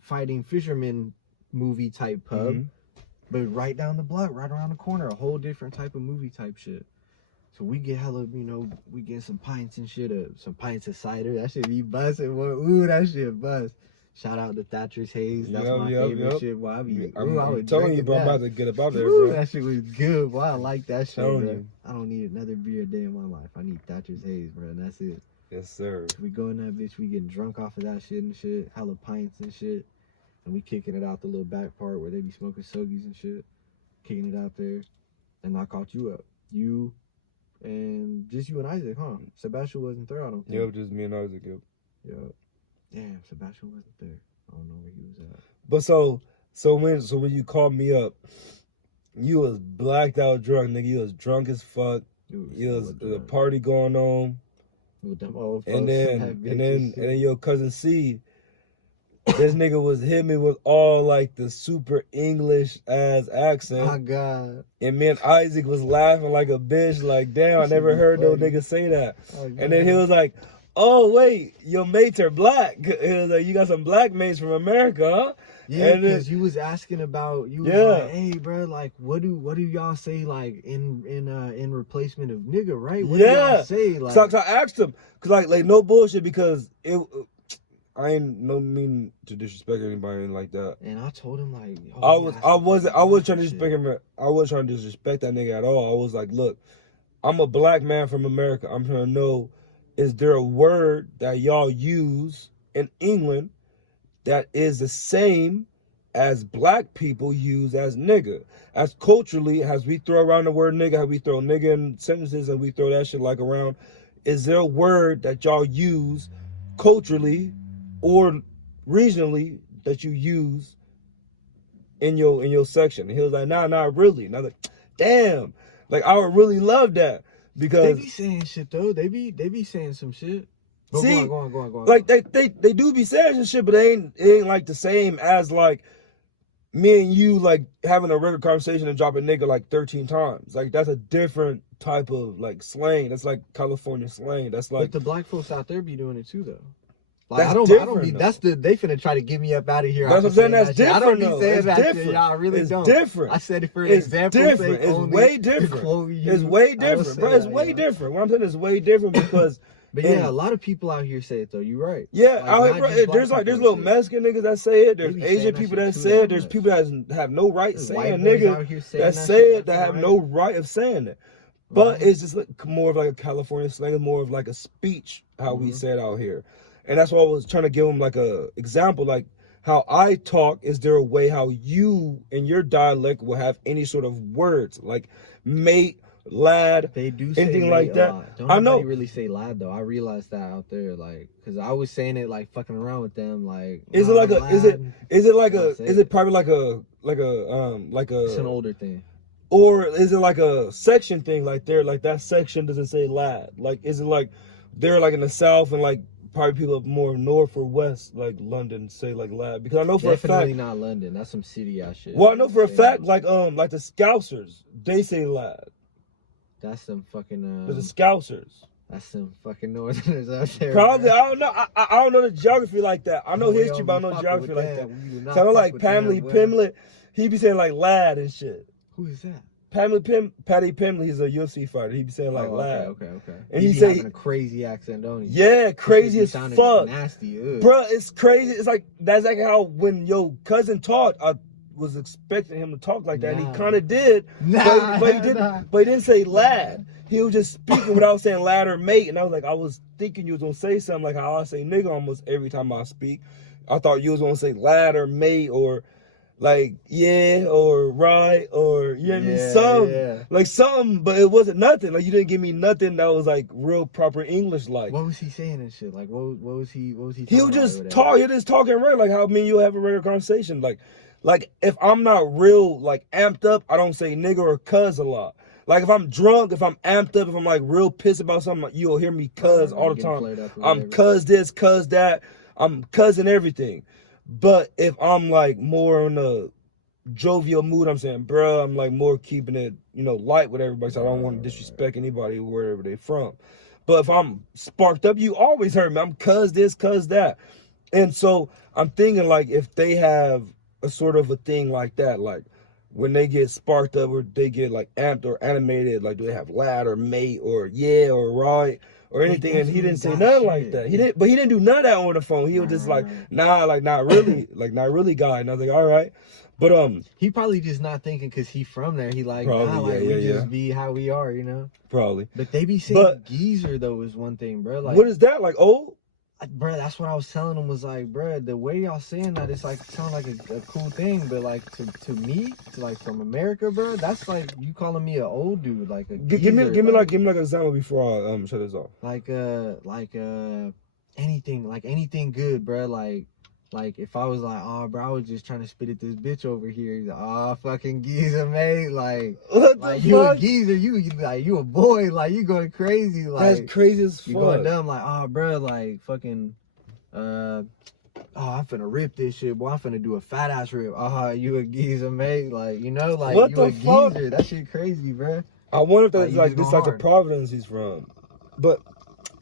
fighting fishermen movie type pub. But right down the block, right around the corner, a whole different type of movie type shit. So we get hella, we get some pints and shit, some pints of cider. That shit be busting, boy. Ooh, that shit bust. Shout out to Thatcher's Haze. That's Yup, my yup, favorite yup. shit. Boy, I I'm was telling you, drinking bro. I'm that. about to get up out there, Woo, bro. that shit was good. Boy, I like that shit, Telling bro. you. I don't need another beer a day in my life. I need Thatcher's Haze, bro, and that's it. Yes, sir. We go in that bitch, we getting drunk off of that shit and shit, hella pints and shit, and we kicking it out the little back part where they be smoking stogies and shit, kicking it out there, and I caught you up. You and just you and Isaac, huh? Sebastian wasn't there, I don't think. Yep, just me and Isaac. Yep. Yep. Damn, Sebastian wasn't there. I don't know where he was at. But so when you called me up, you was blacked out drunk, nigga. You was drunk as fuck. You was a party going on. With them old And folks then that bitch and shit. then your cousin C, this nigga was hit me with all like the super English ass accent. My God. And me and Isaac was laughing like a bitch, like, damn, I never heard no nigga say that. Oh, And then he was like, oh wait, your mates are black. He was like, you got some black mates from America, huh? yeah, And because you was asking about you was Yeah. like, hey bro, like what do y'all say like in replacement of nigga, right? What do Yeah. y'all say? Like So I asked him, cause like no bullshit, because I ain't no mean to disrespect anybody like that. and I told him like I wasn't trying to disrespect him. I wasn't trying to disrespect that nigga at all. I was like, look, I'm a black man from America. I'm trying to know, is there a word that y'all use in England that is the same as black people use as nigga? As culturally, as we throw around the word nigga, how we throw nigga in sentences and we throw that shit like around, is there a word that y'all use culturally or regionally that you use in your section? And he was like, nah, not really. And I was like, damn, like I would really love that, because they be saying shit though. They be saying some shit. But see, go on. like they do be saying some shit, but it ain't like the same as like me and you like having a regular conversation and dropping nigga like 13 times. Like that's a different type of like slang. That's like California slang. That's like, but the black folks out there be doing it too though. Like that's I don't different, be. though. That's they finna try to get me up out of here. That's what I'm saying. That's shit. I don't different, be though. saying It's that different. shit. Y'all really It's don't. different. I said it for an It's example. different. It's only way to different. quote you. It's way I will different, say bro. It's that, way yeah. different. What I'm saying is way different because. But yeah, a lot of people out here say it though. You're right. Yeah, Like, out here, not bro, just black there's people little say it. Mexican niggas that say it. There's They be saying Asian that people shit that too say damn it. There's much. people that have no right There's saying white boys out nigga here saying that that say shit it that left have and no right. right of saying it. But Mhm. it's just like more of like a California slang, more of like a speech how we Mhm. say it out here, and that's why I was trying to give them like a example, like how I talk. Is there a way how you in your dialect will have any sort of words like mate, lad, They do say anything mate like a that? lot. Don't I know. nobody really say lad though. I realized that out there, like, cause I was saying it like fucking around with them, like. Is it like a? Is it like Don't a? say Is it. it probably like a It's an older thing. Or is it like a section thing? Like like that section doesn't say lad. Like is it like they're like in the south and like probably people up more north or west, like London, say like lad? Because I know for Definitely a fact. not London. That's some city ass shit. Well, I know for a Say fact, that. like the Scousers, they say lad. That's some fucking. There's the Scousers. That's some fucking northerners out there. Probably, bro. I don't know. I don't know the geography like that. I know We history, don't but I be don't know fucking geography with like them. that. We do not So I know fuck like with them, Pamela boy. Pimlet, he be saying like lad and shit. Who is that? Patty Pimlet, he's a UFC fighter. He be saying like Oh, lad. okay. And he he be say- having a crazy accent, don't he? Yeah, crazy as Sounding fuck. Nasty, ugh. Bruh, it's crazy. It's like, that's like how when your cousin talked, I was expecting him to talk like that, and he Nah. kind of did, Nah, but he didn't. nah. But he didn't say lad. He was just speaking without saying lad or mate, and I was like, I was thinking you was gonna say something like how I say nigga almost every time I speak. I thought you was gonna say lad or mate or like yeah or right or you know what I mean, something Yeah. like something, but it wasn't nothing. Like you didn't give me nothing that was like real proper English like. What was he saying and shit? Like, what was he? He was talking just about talk. He just talking regular, like how me and you have a regular conversation. Like if I'm not real like amped up, I don't say nigga or cuz a lot. Like if I'm drunk, if I'm amped up, if I'm like real pissed about something, you'll hear me cuz all the time. I'm cuz this, cuz that. I'm cuzzing everything. But if I'm like more in a jovial mood, I'm saying, bruh, I'm like more keeping it, light with everybody, so I don't want to disrespect anybody wherever they from. But if I'm sparked up, you always heard me. I'm cuz this, cuz that. And so I'm thinking like if they have a sort of a thing like that, like when they get sparked up or they get like amped or animated, like do they have lad or mate or yeah or right or anything, and he didn't say definitely nothing got like shit. that. He didn't, but he didn't do none of that on the phone. He was just like, nah, like not really, guy. And I was like, all right, but he probably just not thinking because he from there. He like, probably, nah, like yeah, we just be how we are, you know. probably. But they be saying But geezer though is one thing, bro. Like, what is that like? Oh, bro, that's what I was telling him was like, bro, the way y'all saying that, it's like sound like a cool thing, but like to me, to like from America, bro, that's like you calling me an old dude, like a give me geezer, like an example before I shut this off. like anything good, bro. Like if I was like, oh, bro, I was just trying to spit at this bitch over here. He's like, oh, fucking geezer, mate. Like What like the you fuck? a geezer, you a boy, like you going crazy, like That's crazy as fuck. you going dumb, like, oh, bro, like fucking, oh, I'm finna rip this shit, boy. I'm finna do a fat ass rip. Oh, you a geezer, mate. Like, you know, like What you the a fuck? geezer. That shit crazy, bro. I wonder if that's you like just this go like the hard. Providence he's from. But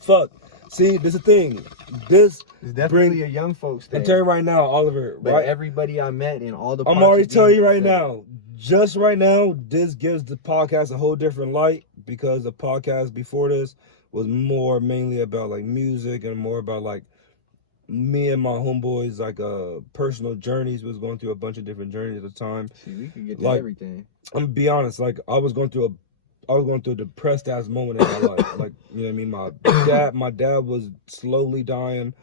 fuck. See, this is the thing. This It's definitely a young folks thing. I'm telling you right now, Oliver, But right? everybody I met in all the I'm parts already of telling you England right said- now. Just right now, this gives the podcast a whole different light because the podcast before this was more mainly about like music and more about like me and my homeboys like personal journeys. We was going through a bunch of different journeys at the time. See, we could get to Like, everything. I'm gonna be honest, like I was going through a depressed ass moment in my life. Like, you know what I mean? My dad was slowly dying.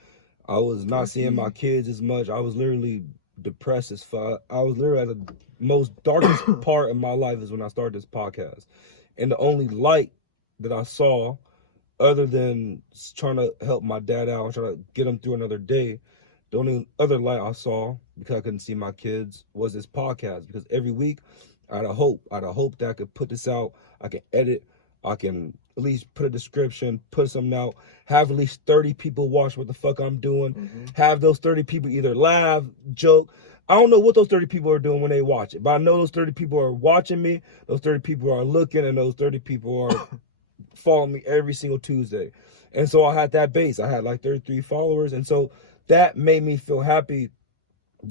I was not seeing my kids as much. I was literally depressed as fuck. I was literally at the most darkest part of my life is when I started this podcast. And the only light that I saw, other than trying to help my dad out and trying to get him through another day, the only other light I saw, because I couldn't see my kids, was this podcast. Because every week I had a hope. I had a hope that I could put this out. I can edit. I can at least put a description, put something out, have at least 30 people watch what the fuck I'm doing. Mm-hmm. Have those 30 people either laugh, joke. I don't know what those 30 people are doing when they watch it, but I know those 30 people are watching me. Those 30 people are looking, and those 30 people are following me every single Tuesday. And so I had that base. I had like 33 followers. And so that made me feel happy,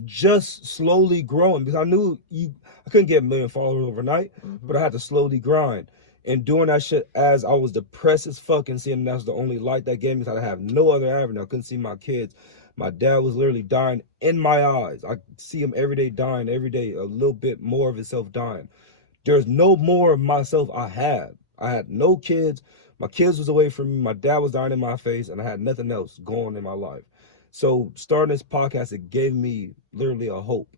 just slowly growing, because I knew I couldn't get 1 million followers overnight, but I had to slowly grind. And doing that shit as I was depressed as fuck and seeing that's the only light that gave me, because I have no other avenue. I couldn't see my kids. My dad was literally dying in my eyes. I see him every day dying, every day a little bit more of himself dying. There's no more of myself I had. I had no kids. My kids was away from me. My dad was dying in my face, and I had nothing else going in my life. So starting this podcast, it gave me literally a hope.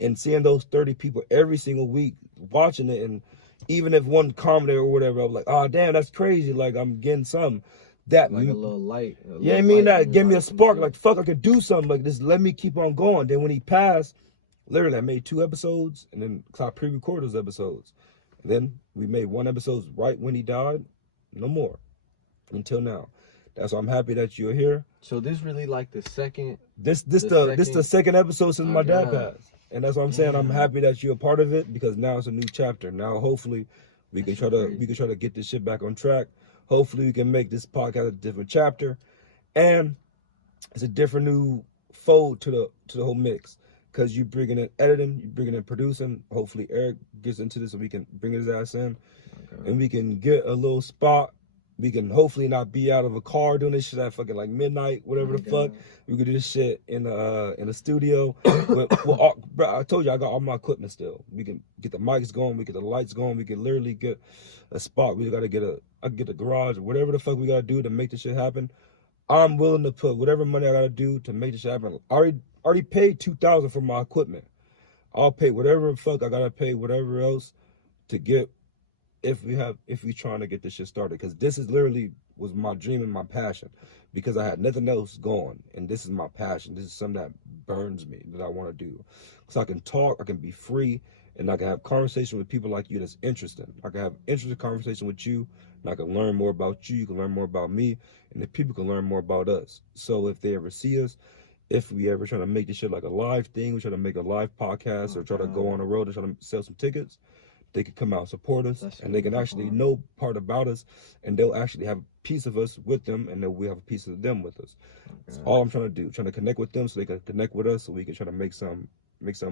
And seeing those 30 people every single week watching it, and even if one commented or whatever, I was like, oh, damn, that's crazy. Like, I'm getting something. That Like a little light. Yeah, I mean, that gave me a spark. Like, fuck, I could do something. Like, this let me keep on going. Then when he passed, literally, I made 2 episodes, and then I pre-recorded those episodes. And then we made 1 episode right when he died. No more. Until now. That's why I'm happy that you're here. So this really like the second. This the second episode since my dad passed. And that's what I'm saying. I'm happy that you're a part of it, because now it's a new chapter. Now hopefully we can try to get this shit back on track. Hopefully we can make this podcast a different chapter, and it's a different new fold to the whole mix, because you bringing in editing, you bringing in producing. Hopefully Eric gets into this so we can bring his ass in, and we can get a little spot. We can hopefully not be out of a car doing this shit at fucking like midnight, whatever the fuck. We could do this shit in the studio. Bro, I told you I got all my equipment still. We can get the mics going, we get the lights going, we can literally get a spot. We gotta get I can get the garage or whatever the fuck we gotta do to make this shit happen. I'm willing to put whatever money I gotta do to make this shit happen. I already paid $2,000 for my equipment. I'll pay whatever the fuck I gotta pay, whatever else to get. If we trying to get this shit started, because this is literally was my dream and my passion, because I had nothing else going, and this is my passion. This is something that burns me, that I want to do, so I can talk, I can be free, and I can have conversation with people like you that's interesting. I can have interesting conversation with you, and I can learn more about you. You can learn more about me, and the people can learn more about us. So if they ever see us, if we ever try to make this shit like a live thing, we try to make a live podcast, or try to go on the road and try to sell some tickets, they can come out and support us, and they can actually know part about us, and they'll actually have a piece of us with them, and then we have a piece of them with us. That's all I'm trying to do, trying to connect with them so they can connect with us, so we can try to make some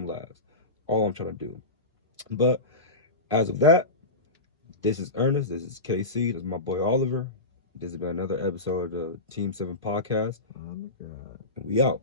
last. All I'm trying to do. But as of that, this is Ernest, this is KC, this is my boy Oliver. This has been another episode of the Team 7 podcast. Oh my God. We out.